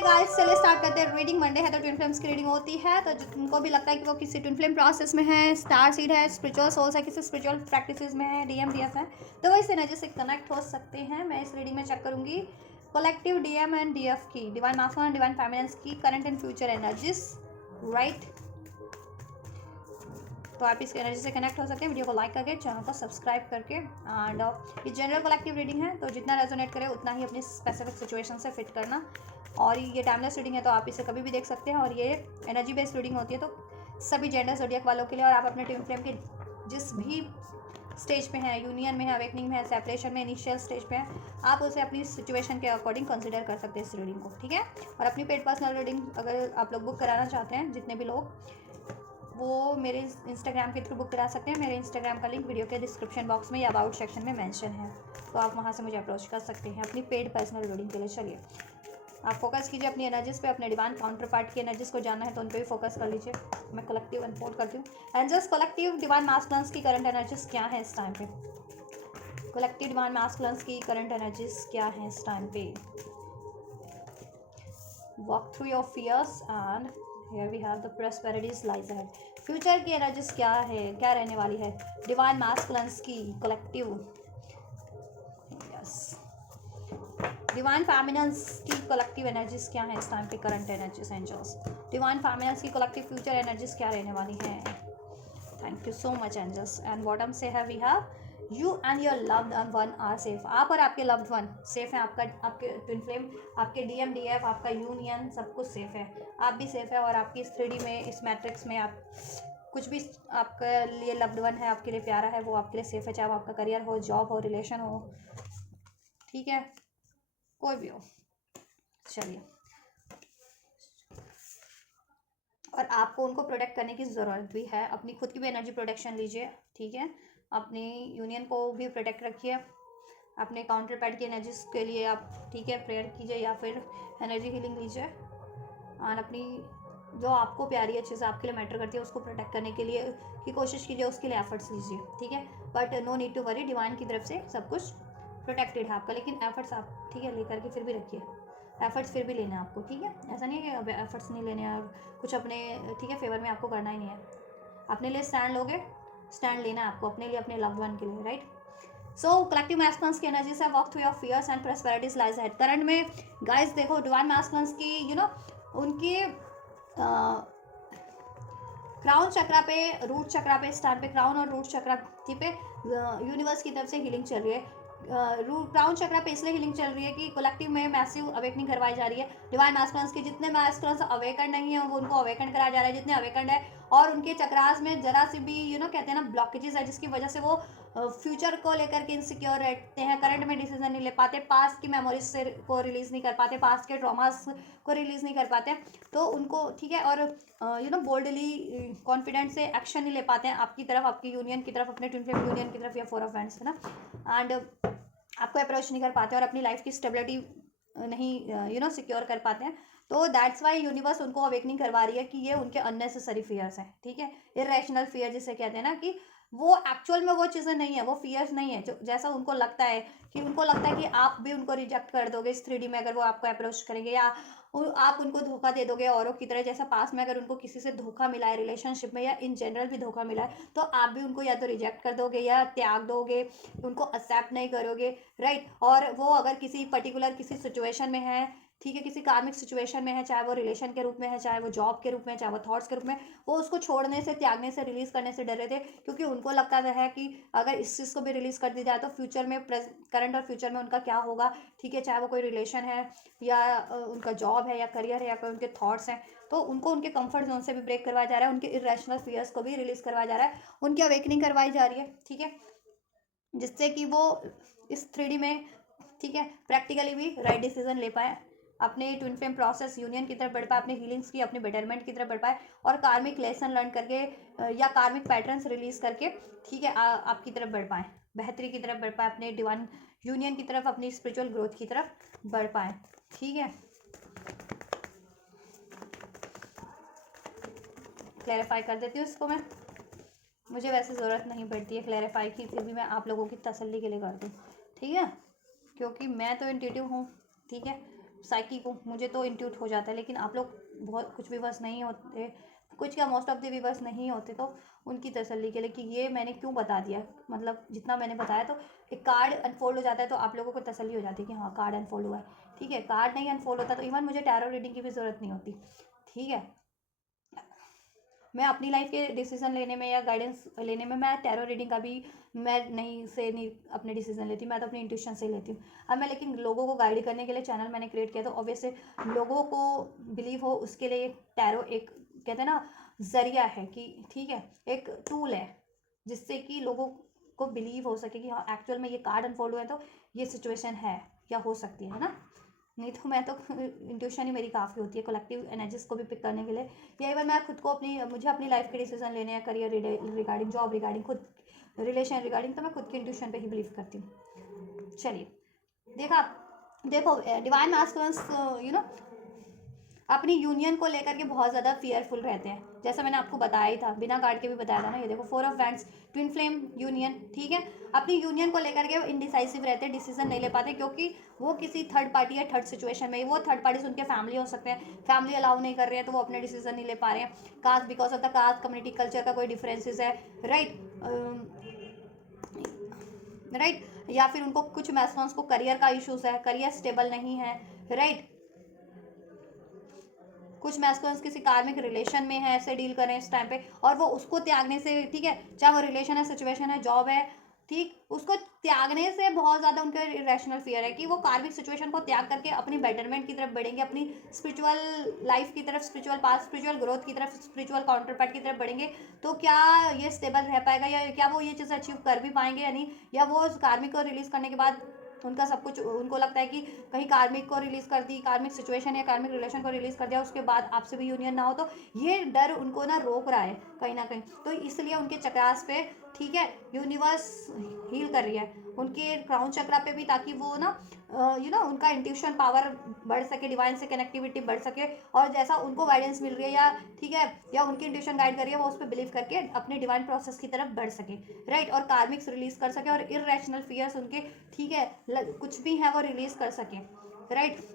Okay guys, चलिए start करते हैं रीडिंग। मंडे है तो ट्विन फ्लेम्स की रीडिंग होती है। तो जिनको भी लगता है कि वो किसी ट्विन फ्लेम प्रोसेस में है, स्टार सीड है, स्पिरिचुअल सोल्स है, किसी स्पिरिचुअल प्रैक्टिसेस में है, डीएम डीएफ है, तो वो इस एनर्जी से कनेक्ट हो सकते हैं। मैं इस रीडिंग में चेक करूंगी कलेक्टिव डीएम एंड डीएफ की, divine masculine and divine feminine की current and future energies, right. तो आप इस एनर्जी से कनेक्ट हो सकते हैं वीडियो को लाइक करके, चैनल को सब्सक्राइब करके। एंड ये जनरल कलेक्टिव रीडिंग है, तो जितना रेजोनेट करे उतना ही अपनी स्पेसिफिक सिचुएशन से फिट करना। और ये टाइमलेस रीडिंग है, तो आप इसे कभी भी देख सकते हैं। और ये एनर्जी बेस्ड रीडिंग होती है, तो सभी जेंडर ज़ोडिएक वालों के लिए। और आप अपने ट्विन फ्लेम के जिस भी स्टेज पे हैं, यूनियन में है, अवेकनिंग में है, सेपरेशन में, इनिशियल स्टेज पे है, आप उसे अपनी सिचुएशन के अकॉर्डिंग कंसिडर कर सकते हैं इस रीडिंग को, ठीक है। और अपनी पेड पर्सनल रीडिंग अगर आप लोग बुक कराना चाहते हैं, जितने भी लोग, वो मेरे इंस्टाग्राम के थ्रू बुक करा सकते हैं। मेरे इंस्टाग्राम का लिंक वीडियो के डिस्क्रिप्शन बॉक्स में या अबाउट सेक्शन में मेंशन है, तो आप वहाँ से मुझे अप्रोच कर सकते हैं अपनी पेड पर्सनल रीडिंग के लिए। चलिए आप फोकस कीजिए अपनी एनर्जीज पे। अपने डिवाइन काउंटर पार्ट की एनर्जीज को जानना है तो उन पर भी फोकस कर लीजिए। मैं कलेक्टिव अनफोल्ड करती हूँ। एंजल्स कलेक्टिव डिवाइन मास्कुलिन्स की करंट एनर्जीज क्या है इस टाइम पे? कलेक्टिव डिवाइन मास्कुलिन्स की करंट एनर्जीज क्या है इस टाइम पे? Walk through your fears and here we have the prosperities lies ahead. Future की एनर्जीज क्या है, क्या रहने वाली है डिवाइन मास्कुलिन्स की कलेक्टिव? यस, डिवाइन फेमिनिन्स की कलेक्टिव एनर्जीज क्या है इस टाइम पे? Current energies angels divine feminines की कलेक्टिव फ्यूचर एनर्जीज क्या रहने वाली है? Thank you so much angels. And bottom से है we have you and your loved one are safe. आप और आपके लव्ड वन सेफ हैं। आपके ट्विन फ्लेम, आपके डीएम डीएफ, आपका यूनियन, सब कुछ सेफ है। आप भी सेफ है। और आपकी इस 3D में, इस मैट्रिक्स में, आप कुछ भी आपके लिए लव्ड वन है, आपके लिए प्यारा है, वो आपके लिए सेफ है। चाहे वो आपका करियर हो, जॉब हो, रिलेशन हो, ठीक है, कोई भी हो। चलिए, और आपको उनको प्रोटेक्ट करने की ज़रूरत भी है। अपनी खुद की भी एनर्जी प्रोटेक्शन लीजिए, ठीक है। अपनी यूनियन को भी प्रोटेक्ट रखिए। अपने काउंटर पैड की एनर्जीज के लिए आप, ठीक है, प्रेयर कीजिए या फिर एनर्जी हीलिंग लीजिए। और अपनी जो आपको प्यारी है, चीज़ आपके लिए मैटर करती है, उसको प्रोटेक्ट करने के लिए की कोशिश कीजिए, उसके लिए एफर्ट्स लीजिए, ठीक है। But no need to worry, divine की तरफ से सब कुछ प्रोटेक्टेड है आपका। लेकिन एफर्ट्स आप, ठीक है, लेकर के फिर भी रखिए। एफर्ट्स फिर भी लेने हैं आपको, ठीक है। ऐसा नहीं है कि एफर्ट्स नहीं लेने हैं और कुछ अपने, ठीक है, फेवर में आपको करना ही नहीं है। अपने लिए स्टैंड लोगे, स्टैंड लेना है आपको अपने लिए, अपने लव्ड वन के लिए, राइट। सो कलेक्टिव मास्कुलिन्स की एनर्जी से walk through your fears and prosperities lies ahead. Current में गाइस देखो, डिवाइन मास्कुलिन्स की उनकी क्राउन चक्रा पे, रूट चक्रा पे, स्टार पे, क्राउन और रूट चक्रा पे यूनिवर्स की तरफ से हीलिंग चल रही है। क्राउन चक्रा पे इसलिए हीलिंग चल रही है कि कलेक्टिव में मैसिव अवेकनिंग करवाई जा रही है। डिवाइन मास्कुलिन्स के जितने मास्कुलिन्स अवेकन नहीं है, वो उनको अवेकन कराया जा रहा है। जितने अवेकन है और उनके चक्रास में जरा सी भी कहते हैं ना, ब्लॉकेजेस है, जिसकी वजह से वो फ्यूचर को लेकर के इनसिक्योर रहते हैं, करंट में डिसीजन नहीं ले पाते, पास्ट की मेमोरीज से को रिलीज नहीं कर पाते, पास्ट के ट्रॉमास को रिलीज नहीं कर पाते, तो उनको, ठीक है, और बोल्डली, कॉन्फिडेंट से एक्शन नहीं ले पाते हैं आपकी तरफ, आपकी यूनियन की तरफ, अपने ट्विन फ्लेम यूनियन की तरफ या फोर ऑफ हैंड्स, है ना। एंड आपको अप्रोच नहीं कर पाते और अपनी लाइफ की स्टेबिलिटी नहीं सिक्योर कर पाते हैं। तो दैट्स वाई यूनिवर्स उनको अवेकनिंग करवा रही है कि ये उनके अननेसेसरी फियर्स हैं, ठीक है। इरेशनल फियर जिसे कहते हैं ना, कि वो एक्चुअल में वो चीज़ें नहीं है, वो फियर्स नहीं है जो जैसा उनको लगता है, कि उनको लगता है कि आप भी उनको रिजेक्ट कर दोगे इस 3D में अगर वो आपको अप्रोच करेंगे, या आप उनको धोखा दे दोगे औरों की तरह। जैसा पास में अगर उनको किसी से धोखा मिला है रिलेशनशिप में, या इन जनरल भी धोखा मिला है, तो आप भी उनको या तो रिजेक्ट कर दोगे या त्याग दोगे, उनको एक्सेप्ट नहीं करोगे, राइट। और वो अगर किसी पर्टिकुलर किसी सिचुएशन में है, ठीक है, किसी कार्मिक सिचुएशन में है, चाहे वो रिलेशन के रूप में है, चाहे वो जॉब के रूप में, चाहे वो थॉट्स के रूप में, वो उसको छोड़ने से, त्यागने से, रिलीज करने से डर रहे थे, क्योंकि उनको लगता है कि अगर इस चीज़ को भी रिलीज कर दी जाए तो फ्यूचर में, करंट और फ्यूचर में उनका क्या होगा, ठीक है। चाहे वो कोई रिलेशन है, या उनका जॉब है, या करियर है, या कोई उनके थॉट्स हैं, तो उनको उनके कंफर्ट जोन से भी ब्रेक करवाया जा रहा है, उनके इरेशनल फियर्स को भी रिलीज करवाया जा रहा है, उनकी अवेकनिंग करवाई जा रही है, ठीक है, जिससे कि वो इस 3D में, ठीक है, प्रैक्टिकली भी राइट डिसीजन ले पाए, अपने ट्विन फ्लेम प्रोसेस यूनियन की तरफ बढ़ पाए, अपने हीलिंग्स की, अपने बेटरमेंट की तरफ बढ़ पाए, और कार्मिक लेसन लर्न करके या कार्मिक पैटर्न्स रिलीज करके, ठीक है, आपकी तरफ बढ़ पाए, बेहतरी की तरफ बढ़ पाए, अपने डिवाइन यूनियन की तरफ, अपनी स्पिरिचुअल ग्रोथ की तरफ बढ़ पाए, ठीक है। क्लैरिफाई कर देती हूँ इसको मैं, मुझे वैसे ज़रूरत नहीं पड़ती है क्लैरिफाई की, फिर भी मैं आप लोगों की तसल्ली के लिए कर दूँ, ठीक है, क्योंकि मैं तो इंट्यूटिव हूँ, ठीक है। साइकी को, मुझे तो इंट्यूट हो जाता है, लेकिन आप लोग बहुत कुछ व्यूवर्स नहीं होते, कुछ क्या मोस्ट ऑफ द व्यूवर्स नहीं होते, तो उनकी तसल्ली के लिए कि ये मैंने क्यों बता दिया, मतलब जितना मैंने बताया, तो एक कार्ड अनफोल्ड हो जाता है तो आप लोगों को तसल्ली हो जाती है कि हाँ कार्ड अनफोल्ड हुआ है, ठीक है। कार्ड नहीं अनफोल्ड होता तो इवन मुझे टैरो रीडिंग की भी ज़रूरत नहीं होती, ठीक है। मैं अपनी लाइफ के डिसीजन लेने में या गाइडेंस लेने में मैं टैरो रीडिंग का भी मैं नहीं अपने डिसीजन लेती, मैं तो अपनी इंट्यूशन से लेती हूँ। अब मैं लेकिन लोगों को गाइड करने के लिए चैनल मैंने क्रिएट किया, तो ऑब्वियसली लोगों को बिलीव हो उसके लिए टैरो एक कहते हैं ना जरिया है कि ठीक है, एक टूल है जिससे कि लोगों को बिलीव हो सके कि हाँ एक्चुअल में ये कार्ड अनफोल्ड हुआ है तो ये सिचुएशन है या हो सकती है ना। नहीं तो मैं तो इंट्यूशन ही मेरी काफ़ी होती है कलेक्टिव एनर्जीज को भी पिक करने के लिए, या इवन मैं खुद को मुझे अपनी लाइफ के डिसीजन लेने हैं, करियर रिगार्डिंग, जॉब रिगार्डिंग, खुद रिलेशन रिगार्डिंग, तो मैं खुद की इंट्यूशन पे ही बिलीव करती हूँ। चलिए देखो डिवाइन मास्कुलिन्स यू नो अपनी यूनियन को लेकर के बहुत ज़्यादा फियरफुल रहते हैं, जैसा मैंने आपको बताया ही था, बिना कार्ड के भी बताया था ना। ये देखो 4 of wands, twin flame union, ठीक है। अपनी यूनियन को लेकर के इनडिसाइसिव रहते हैं, डिसीजन नहीं ले पाते, क्योंकि वो किसी थर्ड पार्टी या थर्ड सिचुएशन में, वो थर्ड पार्टी उनके फैमिली हो सकते हैं, फैमिली अलाउ नहीं कर रहे हैं तो वो अपने डिसीजन नहीं ले पा रहे हैं। Caste, because of the caste community culture का कोई डिफरेंसेस है, राइट। या फिर उनको कुछ मैस्टर्स को करियर का इशूज़ है, करियर स्टेबल नहीं है, राइट। कुछ मैस्कुलिन्स किसी कार्मिक रिलेशन में है, ऐसे डील करें इस टाइम पे, और वो उसको त्यागने से, ठीक है, चाहे वो रिलेशन है, सिचुएशन है, जॉब है, ठीक, उसको त्यागने से बहुत ज़्यादा उनका इरेशनल फियर है कि वो कार्मिक सिचुएशन को त्याग करके अपनी बेटरमेंट की तरफ बढ़ेंगे, अपनी स्पिरिचुअल लाइफ की तरफ, स्पिरिचुअल पाथ, स्पिरिचुअल ग्रोथ की तरफ, स्पिरिचुअल काउंटर पार्ट की तरफ बढ़ेंगे। तो क्या ये स्टेबल रह पाएगा, या क्या वो ये चीज़ अचीव कर भी पाएंगे या नहीं, या वो कार्मिक को रिलीज़ करने के बाद उनका सब कुछ, उनको लगता है कि कहीं कार्मिक को रिलीज़ कर दी, कार्मिक सिचुएशन या कार्मिक रिलेशन को रिलीज़ कर दिया, उसके बाद आपसे भी यूनियन ना हो, तो ये डर उनको ना रोक रहा है कहीं ना कहीं। तो इसलिए उनके चक्रास पे, ठीक है, यूनिवर्स हील कर रही है उनके क्राउन चक्रा पे भी, ताकि वो ना उनका इंट्यूशन पावर बढ़ सके, डिवाइन से कनेक्टिविटी बढ़ सके, और जैसा उनको गाइडेंस मिल रही है, या ठीक है, या उनकी इंट्यूशन गाइड कर रही है, वो उस पर बिलीव करके अपने डिवाइन प्रोसेस की तरफ बढ़ सके, राइट। और कार्मिक्स रिलीज कर सके, और इरेशनल फियर्स उनके, ठीक है, कुछ भी है वो रिलीज कर सके, राइट।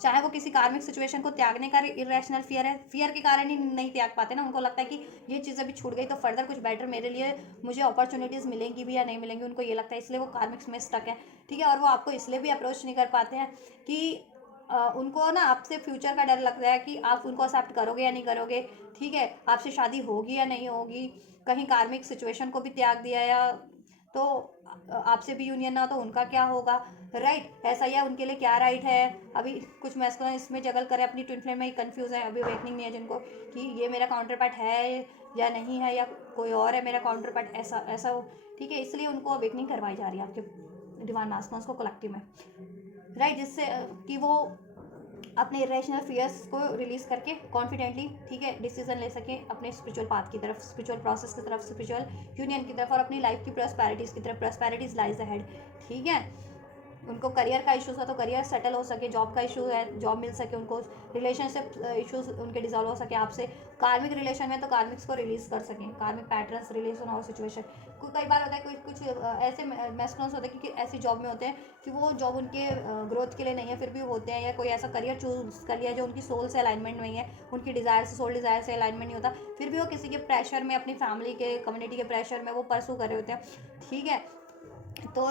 चाहे वो किसी कार्मिक सिचुएशन को त्यागने का इरेशनल फियर है, फियर के कारण ही नहीं त्याग पाते ना, उनको लगता है कि ये चीज़ अभी छूट गई तो फर्दर कुछ बेटर मेरे लिए, मुझे अपॉर्चुनिटीज़ मिलेंगी भी या नहीं मिलेंगी, उनको ये लगता है, इसलिए वो कार्मिक्स में स्टक है, ठीक है। और वो आपको इसलिए भी अप्रोच नहीं कर पाते हैं कि उनको ना आपसे फ्यूचर का डर लगता है कि आप उनको एक्सेप्ट करोगे या नहीं करोगे, ठीक है, आपसे शादी होगी या नहीं होगी, कहीं कार्मिक सिचुएशन को भी त्याग दिया या तो आपसे भी यूनियन ना, तो उनका क्या होगा, राइट। ऐसा ही है, उनके लिए क्या राइट है। अभी कुछ मैस्कुलिन इसमें जगल करे, अपनी ट्विन फ्लेम में ही कंफ्यूज है, अभी अवेकनिंग नहीं है जिनको कि ये मेरा काउंटर पार्ट है या नहीं है, या कोई और है मेरा काउंटर पार्ट, ऐसा ऐसा हो, ठीक है। इसलिए उनको अवेकनिंग करवाई जा रही है आपके डिवाइन मास्कुलिन को कलेक्टिव में, राइट, जिससे कि वो अपने इरेशनल फियर्स को रिलीज़ करके कॉन्फिडेंटली, ठीक है, डिसीजन ले सके अपने स्पिरिचुअल पाथ की तरफ, स्पिरिचुअल प्रोसेस की तरफ, स्पिरिचुअल यूनियन की तरफ, और अपनी लाइफ की प्रॉस्पेरिटीज़ की तरफ, प्रॉस्पेरिटीज़ लाइज अहेड, ठीक है। उनको करियर का इशूज़ है तो करियर सेटल हो सके, जॉब का इशू है जॉब मिल सके उनको, रिलेशनशिप इशूज़ उनके डिजॉल्व हो सके आपसे, कार्मिक रिलेशन में तो कार्मिक्स को रिलीज़ कर सकें, कार्मिक पैटर्न्स रिलेशन और सिचुएशन। कई बार होता है कुछ ऐसे मैस्कुलिन्स होते हैं कि ऐसी जॉब में होते हैं कि वो जॉब उनके ग्रोथ के लिए नहीं है, फिर भी होते हैं, या कोई ऐसा करियर चूज कर लिया जो उनकी सोल से अलाइनमेंट नहीं है, उनकी डिज़ायर से, सोल डिज़ायर से अलाइनमेंट नहीं होता, फिर भी वो किसी के प्रेशर में, अपनी फैमिली के, कम्युनिटी के प्रेशर में वो परसू कर रहे होते हैं, ठीक है। तो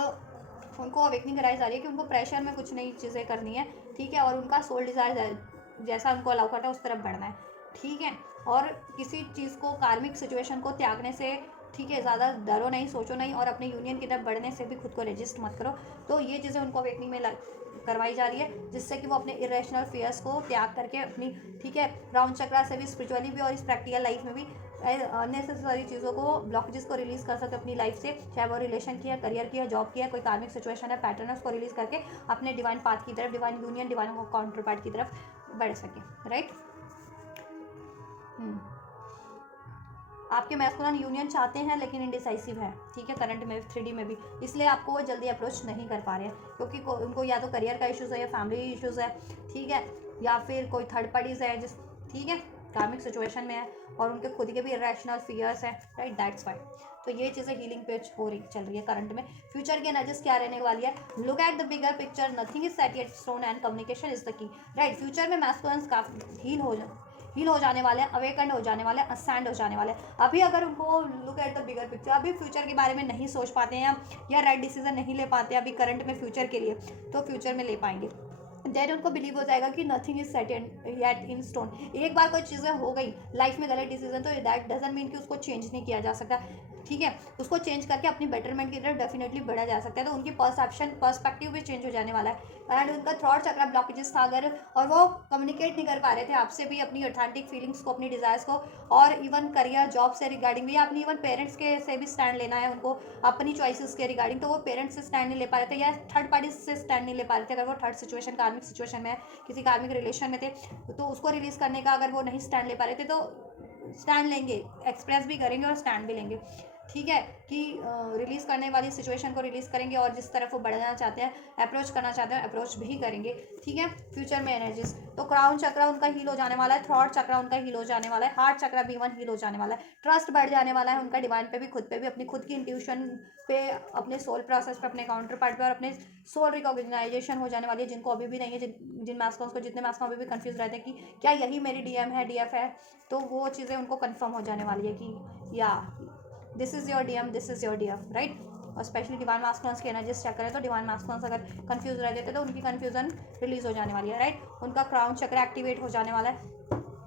उनको अवेकनिंग कराई जा रही है कि उनको प्रेशर में कुछ नई चीज़ें करनी है, ठीक है, और उनका सोल डिज़ायर जैसा उनको अलाउ करता है उस तरफ बढ़ना है, ठीक है। और किसी चीज़ को, कार्मिक सिचुएशन को त्यागने से, ठीक है, ज़्यादा डरो नहीं, सोचो नहीं, और अपने यूनियन की तरफ बढ़ने से भी खुद को रजिस्ट मत करो। तो ये चीज़ें उनको अवेकनिंग में करवाई जा रही है, जिससे कि वो अपने इरेशनल फियर्स को त्याग करके अपनी, ठीक है, क्राउन चक्रा से भी, स्पिरिचुअली भी और इस प्रैक्टिकल लाइफ में भी अननेसेसरी चीज़ों को, ब्लॉकेजेस को रिलीज़ कर सके अपनी लाइफ से, चाहे वो रिलेशन की है, करियर की है, जॉब की है, कोई कार्मिक सिचुएशन है, पैटर्न है, उसको रिलीज़ करके अपने डिवाइन पाथ की तरफ, divine union, divine counter part की तरफ बढ़ सके, राइट। आपके मैस्कुलिन यूनियन चाहते हैं लेकिन इनडिसाइसिव है, ठीक है, करंट में 3D में भी, इसलिए आपको वो जल्दी अप्रोच नहीं कर पा रहे हैं, क्योंकि उनको या तो करियर का इशूज़ है, या फैमिली इशूज़ है, ठीक है, या फिर कोई थर्ड पार्टीज़ है जिस, ठीक है, कार्मिक सिचुएशन में है और उनके खुद के भी इरेशनल फियर्स हैं, राइट, दैट्स वाई। तो ये चीज़ें हीलिंग पे हो रही चल रही है करंट में। फ्यूचर की एनर्जीज क्या रहने वाली है, look at the bigger picture, nothing is set yet stone and communication is the key, right. Future में मैस्कुलिन्स काफी हील हो जाने वाले हैं, अवेकंड हो जाने वाले हैं, असैंड हो जाने वाले हैं। अभी अगर उनको look at the bigger picture, अभी फ्यूचर के बारे में नहीं सोच पाते हैं या राइट डिसीजन नहीं ले पाते अभी करंट में फ्यूचर के लिए, तो फ्यूचर में ले पाएंगे। देन उनको बिलीव हो जाएगा कि nothing is set yet in stone. एक बार कोई चीज़ें हो गई लाइफ में गलत डिसीजन, तो दैट डजंट मीन कि उसको चेंज नहीं किया जा सकता, ठीक है। उसको चेंज करके अपनी बेटरमेंट की तरफ डेफिनेटली बढ़ा जा सकता है। तो उनकी पर्सपेक्टिव भी चेंज हो जाने वाला है। एंड उनका थ्रॉट चक्र ब्लॉकेजेस था अगर, और वो कम्युनिकेट नहीं कर पा रहे थे आपसे भी अपनी ऑथेंटिक फीलिंग्स को, अपनी डिज़ायर्स को, और इवन करियर जॉब से रिगार्डिंग भी, या अपनी इवन पेरेंट्स के से भी स्टैंड लेना है उनको अपनी चॉइसेस के रिगार्डिंग, तो वो पेरेंट्स से स्टैंड नहीं ले पा रहे थे या थर्ड पार्टी से स्टैंड नहीं ले पा रहे थे। अगर वो थर्ड सिचुएशन कार्मिक सिचुएशन में किसी कार्मिक रिलेशन में थे, तो उसको रिलीज करने का अगर वो नहीं स्टैंड ले पा रहे थे, तो स्टैंड लेंगे, एक्सप्रेस भी करेंगे और स्टैंड भी लेंगे, ठीक है, कि रिलीज़ करने वाली सिचुएशन को रिलीज़ करेंगे और जिस तरफ वो बढ़ना चाहते हैं, अप्रोच करना चाहते हैं, अप्रोच भी करेंगे, ठीक है। फ्यूचर में एनर्जीज, तो क्राउन चक्र उनका हील हो जाने वाला है, थ्रॉट चक्र उनका हील हो जाने वाला है, हार्ट चक्र भी वन हील हो जाने वाला है, ट्रस्ट बढ़ जाने वाला है उनका डिवाइन पे भी, खुद पे भी, अपनी खुद की इंट्यूशन पे, अपने सोल प्रोसेस पे, अपने काउंटर पार्ट पे, और अपने सोल रिकॉग्नाइजेशन हो जाने वाली है, जिनको अभी भी नहीं है, जिन मास्कॉन्स को, जितने मास्कॉन अभी भी कंफ्यूज रहते हैं कि क्या यही मेरी डीएम है, डीएफ है, तो वो चीज़ें उनको कंफर्म हो जाने वाली है कि या this is your DM, this is your DF, right. और स्पेशली डिवाइन मास्कुलिन्स की एनर्जीज चेक करें तो डिवाइन मास्कुलिन्स अगर कंफ्यूज रहते थे तो उनकी कंफ्यूजन रिलीज हो जाने वाली है, राइट। उनका क्राउन चक्र एक्टिवेट हो जाने वाला है,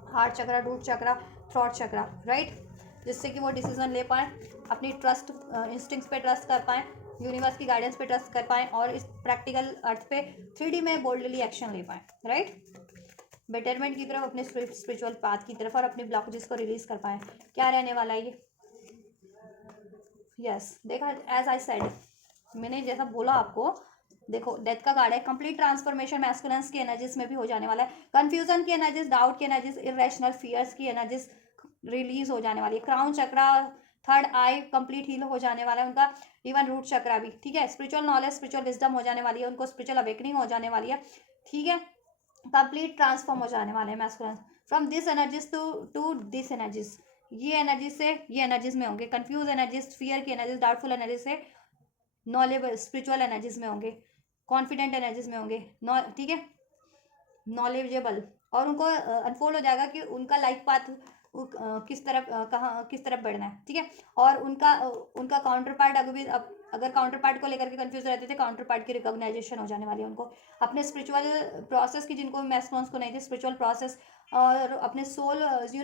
हार्ट चक्र, रूट चक्र, थ्रॉट चक्र, राइट, जिससे कि वो डिसीजन ले पाएँ, अपनी ट्रस्ट इंस्टिंक्ट्स पे ट्रस्ट कर पाएँ, यूनिवर्स की गाइडेंस पे ट्रस्ट कर पाएँ, और इस प्रैक्टिकल अर्थ पे 3D में बोल्डली एक्शन ले पाएँ, राइट। बेटरमेंट की तरफ, अपने स्पिरिचुअल पाथ की तरफ, और अपने ब्लॉकेजेस को रिलीज कर पाएँ। क्या रहने वाला है ये, यस, देखा, एज आई सेड, मैंने जैसा बोला आपको, देखो डेथ का कार्ड है, कंप्लीट ट्रांसफॉर्मेशन मैस्कुलिन्स की एनर्जीज में भी हो जाने वाला है, कंफ्यूजन की एनर्जीज, डाउट की एनर्जीज, इरेशनल फियर्स की एनर्जीज रिलीज हो जाने वाली है। Crown chakra, third eye complete heal हो जाने वाला है उनका, इवन रूट चक्रा भी, ठीक है। स्पिरिचुअल नॉलेज, स्पिरिचुअल विजडम हो जाने वाली है उनको, स्पिरिचुअल अवेकनिंग हो जाने वाली है, ठीक है। कंप्लीट ट्रांसफॉर्म हो जाने वाले हैं masculines from this energies to this energies, ये एनर्जी से ये एनर्जीज में होंगे, कंफ्यूज एनर्जीज, फियर की एनर्जीज, डाउटफुल एनर्जीज से नॉलेबल स्पिरिचुअल एनर्जीज में होंगे, कॉन्फिडेंट एनर्जीज में होंगे, ठीक है, नॉलेजेबल, और उनको अनफोल्ड हो जाएगा कि उनका लाइफ पाथ किस तरफ कहाँ किस तरफ बढ़ना है, ठीक है। और उनका काउंटर पार्ट अगर काउंटर पार्ट को लेकर के कंफ्यूज रहते थे, काउंटर पार्ट की रिकॉग्नाइजेशन हो जाने वाली है उनको, अपने स्पिरिचुअल प्रोसेस की, जिनको मैस्कुलिन्स को नहीं थी स्पिरिचुअल प्रोसेस, और अपने सोल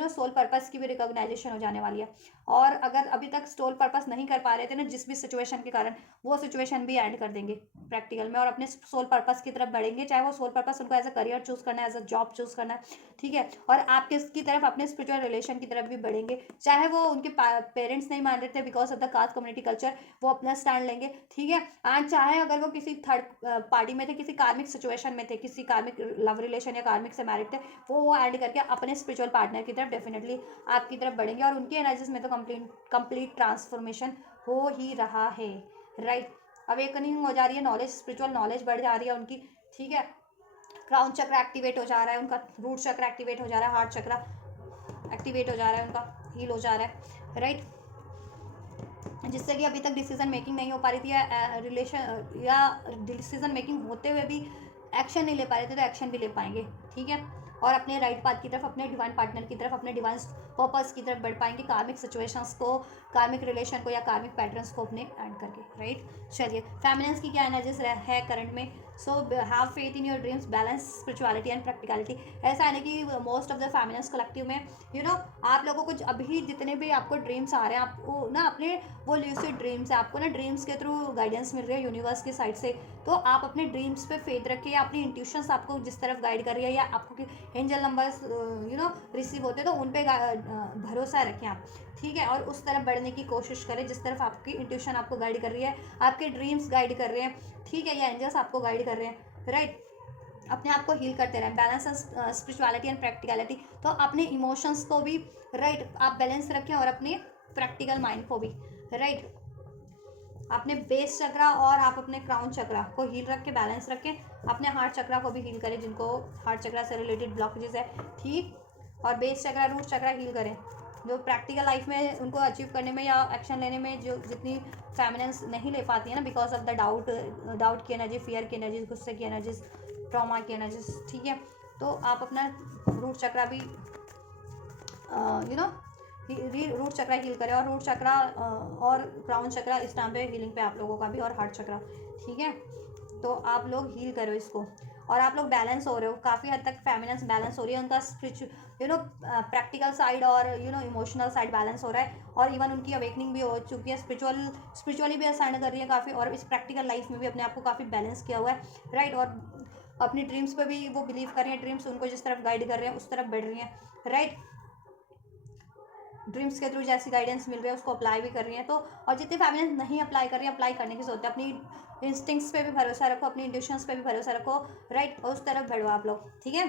सोल पर्पस की भी रिकॉग्नाइजेशन हो जाने वाली है। और अगर अभी तक सोल पर्पस नहीं कर पा रहे थे ना जिस भी सिचुएशन के कारण, वो सिचुएशन भी एंड कर देंगे प्रैक्टिकल में, और अपने सोल पर्पस की तरफ बढ़ेंगे, चाहे वो सोल पर्पस उनको एज अ करियर चूज करना है, एज अ जॉब चूज करना है, ठीक है। और आप किसकी तरफ, अपने स्पिरिचुअल रिलेशन की तरफ भी बढ़ेंगे, चाहे वो उनके पेरेंट्स नहीं मान रहे थे because of the caste community culture, वो अपना स्टैंड लेंगे, ठीक है। एंड चाहे अगर वो किसी थर्ड पार्टी में थे, किसी कार्मिक सिचुएशन में थे, किसी कार्मिक लव रिलेशन या कार्मिक से मैरिड थे, वो एंड करके अपने स्पिरिचुअल पार्टनर की तरफ डेफिनेटली आपकी तरफ बढ़ेंगे, और उनकी एनर्जीज में तो कंप्लीट ट्रांसफॉर्मेशन हो ही रहा है, राइट। अवेकनिंग हो जा रही है, नॉलेज, स्पिरिचुअल नॉलेज बढ़ जा रही है उनकी, ठीक है। क्राउन चक्र एक्टिवेट हो जा रहा है उनका, रूट चक्र एक्टिवेट हो जा रहा है, हार्ट चक्र एक्टिवेट हो जा रहा है उनका, हील हो जा रहा है, राइट। जिससे कि अभी तक डिसीजन मेकिंग नहीं हो पा रही थी, या रिलेशन या डिसीजन मेकिंग होते हुए भी एक्शन नहीं ले पा रहे थे, तो एक्शन भी ले पाएंगे, ठीक है। और अपने राइट पाथ की तरफ, अपने डिवाइन पार्टनर की तरफ, अपने डिवाइन पर्पस की तरफ बढ़ पाएंगे, कार्मिक सिचुएशंस को, कार्मिक रिलेशन को या कार्मिक पैटर्न्स को अपने एंड करके, राइट। चलिए, फेमिनिन्स की क्या एनर्जीज है करंट में, so have faith in your dreams, balance spirituality and practicality. ऐसा है ना कि most of the feminines collective में आप लोगों को अभी जितने भी आपको ड्रीम्स आ रहे हैं, आपको ना अपने वो ल्यूसिड ड्रीम्स है, आपको ना ड्रीम्स के थ्रू गाइडेंस मिल रही है यूनिवर्स की साइड से, तो आप अपने ड्रीम्स पे फेथ रखिए, या अपनी इंट्यूशंस आपको जिस तरफ गाइड कर रही है, या आपको एंजल नंबर्स रिसीव होते हैं तो उन पर भरोसा रखें आप, ठीक है। और उस तरफ बढ़ने की कोशिश करें जिस तरफ आपकी इंट्यूशन आपको गाइड कर रही है, आपके ड्रीम्स गाइड कर रहे हैं, ठीक है, या एंजल्स आपको गाइड कर रहे हैं, राइट। अपने आप को हील करते रहें, बैलेंस स्पिरिचुअलिटी एंड प्रैक्टिकलिटी, तो अपने इमोशंस को भी, राइट, आप बैलेंस रखें, और अपने प्रैक्टिकल माइंड को भी, राइट। अपने बेस चक्रा और आप अपने क्राउन चक्रा को हील रख के बैलेंस रखें, अपने हार्ट चक्रा को भी हील करें, जिनको हार्ट चक्रा से रिलेटेड ब्लॉकेजेस है, ठीक, और बेस चक्रा रूट चक्रा हील करें। जो प्रैक्टिकल लाइफ में उनको अचीव करने में या एक्शन लेने में जो जितनी फेमिनेंस नहीं ले पाती है ना, बिकॉज ऑफ द डाउट की एनर्जी, फियर की एनर्जी, गुस्से की एनर्जीज, ट्रॉमा की एनर्जीज, ठीक है। तो आप अपना रूट चक्रा भी रूट चक्रा हील करें, और रूट चक्रा और क्राउन चक्रा इस टाइम पे हीलिंग पे आप लोगों का भी, और हार्ट चक्रा, ठीक है। तो आप लोग हील करो इसको, और आप लोग बैलेंस हो रहे हो काफ़ी हद तक, फेमिनेंस बैलेंस हो रही है, उनका प्रैक्टिकल साइड और इमोशनल साइड बैलेंस हो रहा है, और इवन उनकी अवेकनिंग भी हो चुकी है, स्पिरिचुअली भी असाइन कर रही है काफ़ी, और इस प्रैक्टिकल लाइफ में भी अपने आप को काफ़ी बैलेंस किया हुआ है, राइट। और अपनी ड्रीम्स पे भी वो बिलीव कर रही हैं, ड्रीम्स उनको जिस तरफ गाइड कर रहे हैं उस तरफ बढ़ रही हैं, राइट। ड्रीम्स के थ्रू जैसी गाइडेंस मिल रही है उसको अप्लाई भी कर रही हैं। तो और जितनी फैमिली नहीं अप्लाई कर रही है, अप्लाई करने की जरूरत है। अपनी इंस्टिंक्ट्स पे भी भरोसा रखो, अपनी इंट्यूशंस पे भी भरोसा रखो, राइट, और उस तरफ बढ़ो आप लोग, ठीक है।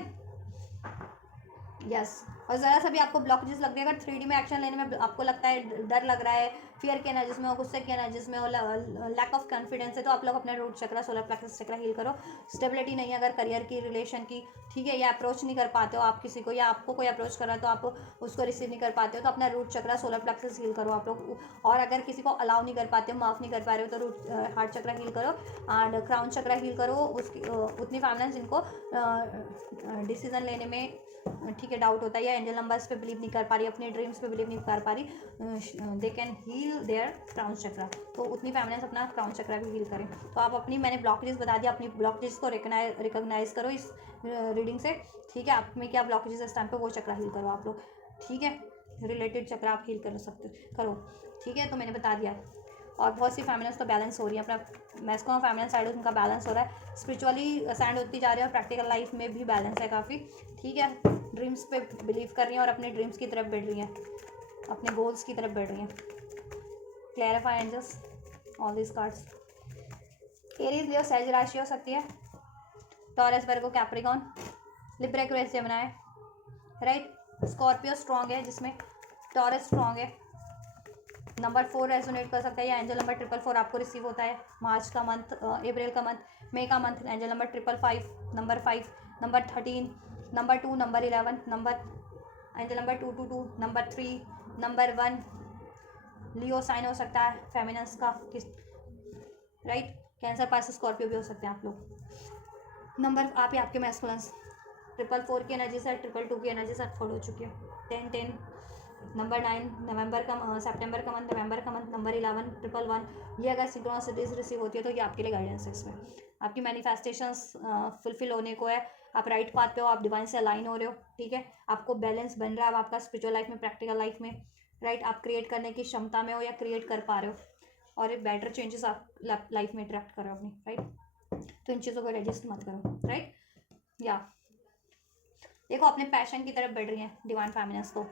यस। और ज़रा सा भी आपको ब्लॉकेजेस लग रही है, अगर 3D में एक्शन लेने में आपको लगता है, डर लग रहा है, फियर के एनर्जीज में हो, गुस्से के एनर्जीज में हो, लैक ऑफ कॉन्फिडेंस है, तो आप लोग अपने रूट चक्रा, सोलर प्लेक्सस चक्रा हील करो। स्टेबिलिटी नहीं है अगर करियर की, रिलेशन की, ठीक है, या अप्रोच नहीं कर पाते हो आप किसी को, या आपको कोई अप्रोच कर रहा है तो आप उसको रिसीव नहीं कर पाते हो, तो अपना रूट चक्रा, सोलर प्लेक्सस हील करो आप लोग। और अगर किसी को अलाउ नहीं कर पाते हो, माफ़ नहीं कर पा रहे हो, तो रूट हार्ट चक्रा हील करो, एंड क्राउन चक्रा हील करो। उसकी उतनी फैमिली जिनको डिसीजन लेने में, ठीक है, डाउट होता है, या एंजल नंबर्स पे बिलीव नहीं कर पा रही, अपने ड्रीम्स पे बिलीव नहीं कर पा रही, they can heal their crown chakra. तो उतनी फैमिलीज अपना क्राउन चक्रा भी हील करें। तो आप अपनी, मैंने ब्लॉकेजेस बता दिया, अपनी ब्लॉकेजेस को रिकॉग्नाइज करो इस रीडिंग से, ठीक है। आप में क्या ब्लॉकेजेस इस टाइम पे, वो चक्रा हील करो आप लोग, ठीक है। रिलेटेड चक्रा आप हील कर सकते करो, ठीक है। तो मैंने बता दिया। और बहुत सी फैमिलीज तो बैलेंस हो रही है, अपना मैस्कुलिन फैमिली साइड उनका बैलेंस हो रहा है, स्पिरिचुअली असाइंड होती जा रही है, और प्रैक्टिकल लाइफ में भी बैलेंस है काफ़ी, ठीक है। ड्रीम्स पे बिलीव कर रही हैं और अपने ड्रीम्स की तरफ बढ़ रही हैं, अपने गोल्स की तरफ बढ़ रही हैं। Clarify angels all this cards. Aries, Leo, सैज राशि हो सकती है, Taurus, Virgo, Capricorn, Libra, Aquarius, Gemini, right. Scorpio strong है, जिसमें टॉरस स्ट्रॉन्ग है। नंबर 4 रेजोनेट कर सकता है, या एंजल नंबर 444 आपको रिसीव होता है। मार्च का मंथ, अप्रैल का मंथ, मई का month, angel number 555, number 5, number 13, number 2, number 11, number angel number 222, number 3, number 1। लियो साइन हो सकता है फेमिनेंस का, किस, राइट। कैंसर, पास, स्कॉर्पियो भी हो सकते हैं आप लोग। नंबर आप ही आपके मैस्कुलिन्स 444 की एनर्जी से 222 की एनर्जी से फॉलो हो चुकी है। 10, 10, नंबर 9, नवंबर का, सितंबर का मंथ, नवंबर का मंथ, नंबर 11, 111। ये अगर सिंक्रोनिसिटीज रिसीव होती है तो ये आपके लिए गाइडेंस है। इसमें आपकी मैनिफेस्टेशंस फुलफिल होने को है, आप राइट पाथ पे हो, आप डिवाइन से अलाइन हो रहे हो, ठीक है। आपको बैलेंस बन रहा है, अब आपका स्पिरिचुअल लाइफ में, प्रैक्टिकल लाइफ में, राइट। आप क्रिएट करने की क्षमता में हो, या क्रिएट कर पा रहे हो, और एक बेटर चेंजेस आप लाइफ में अट्रैक्ट करो अपनी, राइट। तो इन चीज़ों को रजिस्ट मत करो, राइट। या देखो अपने पैशन की तरफ बढ़ रही हैं डिवाइन फेमिनिस्ट को,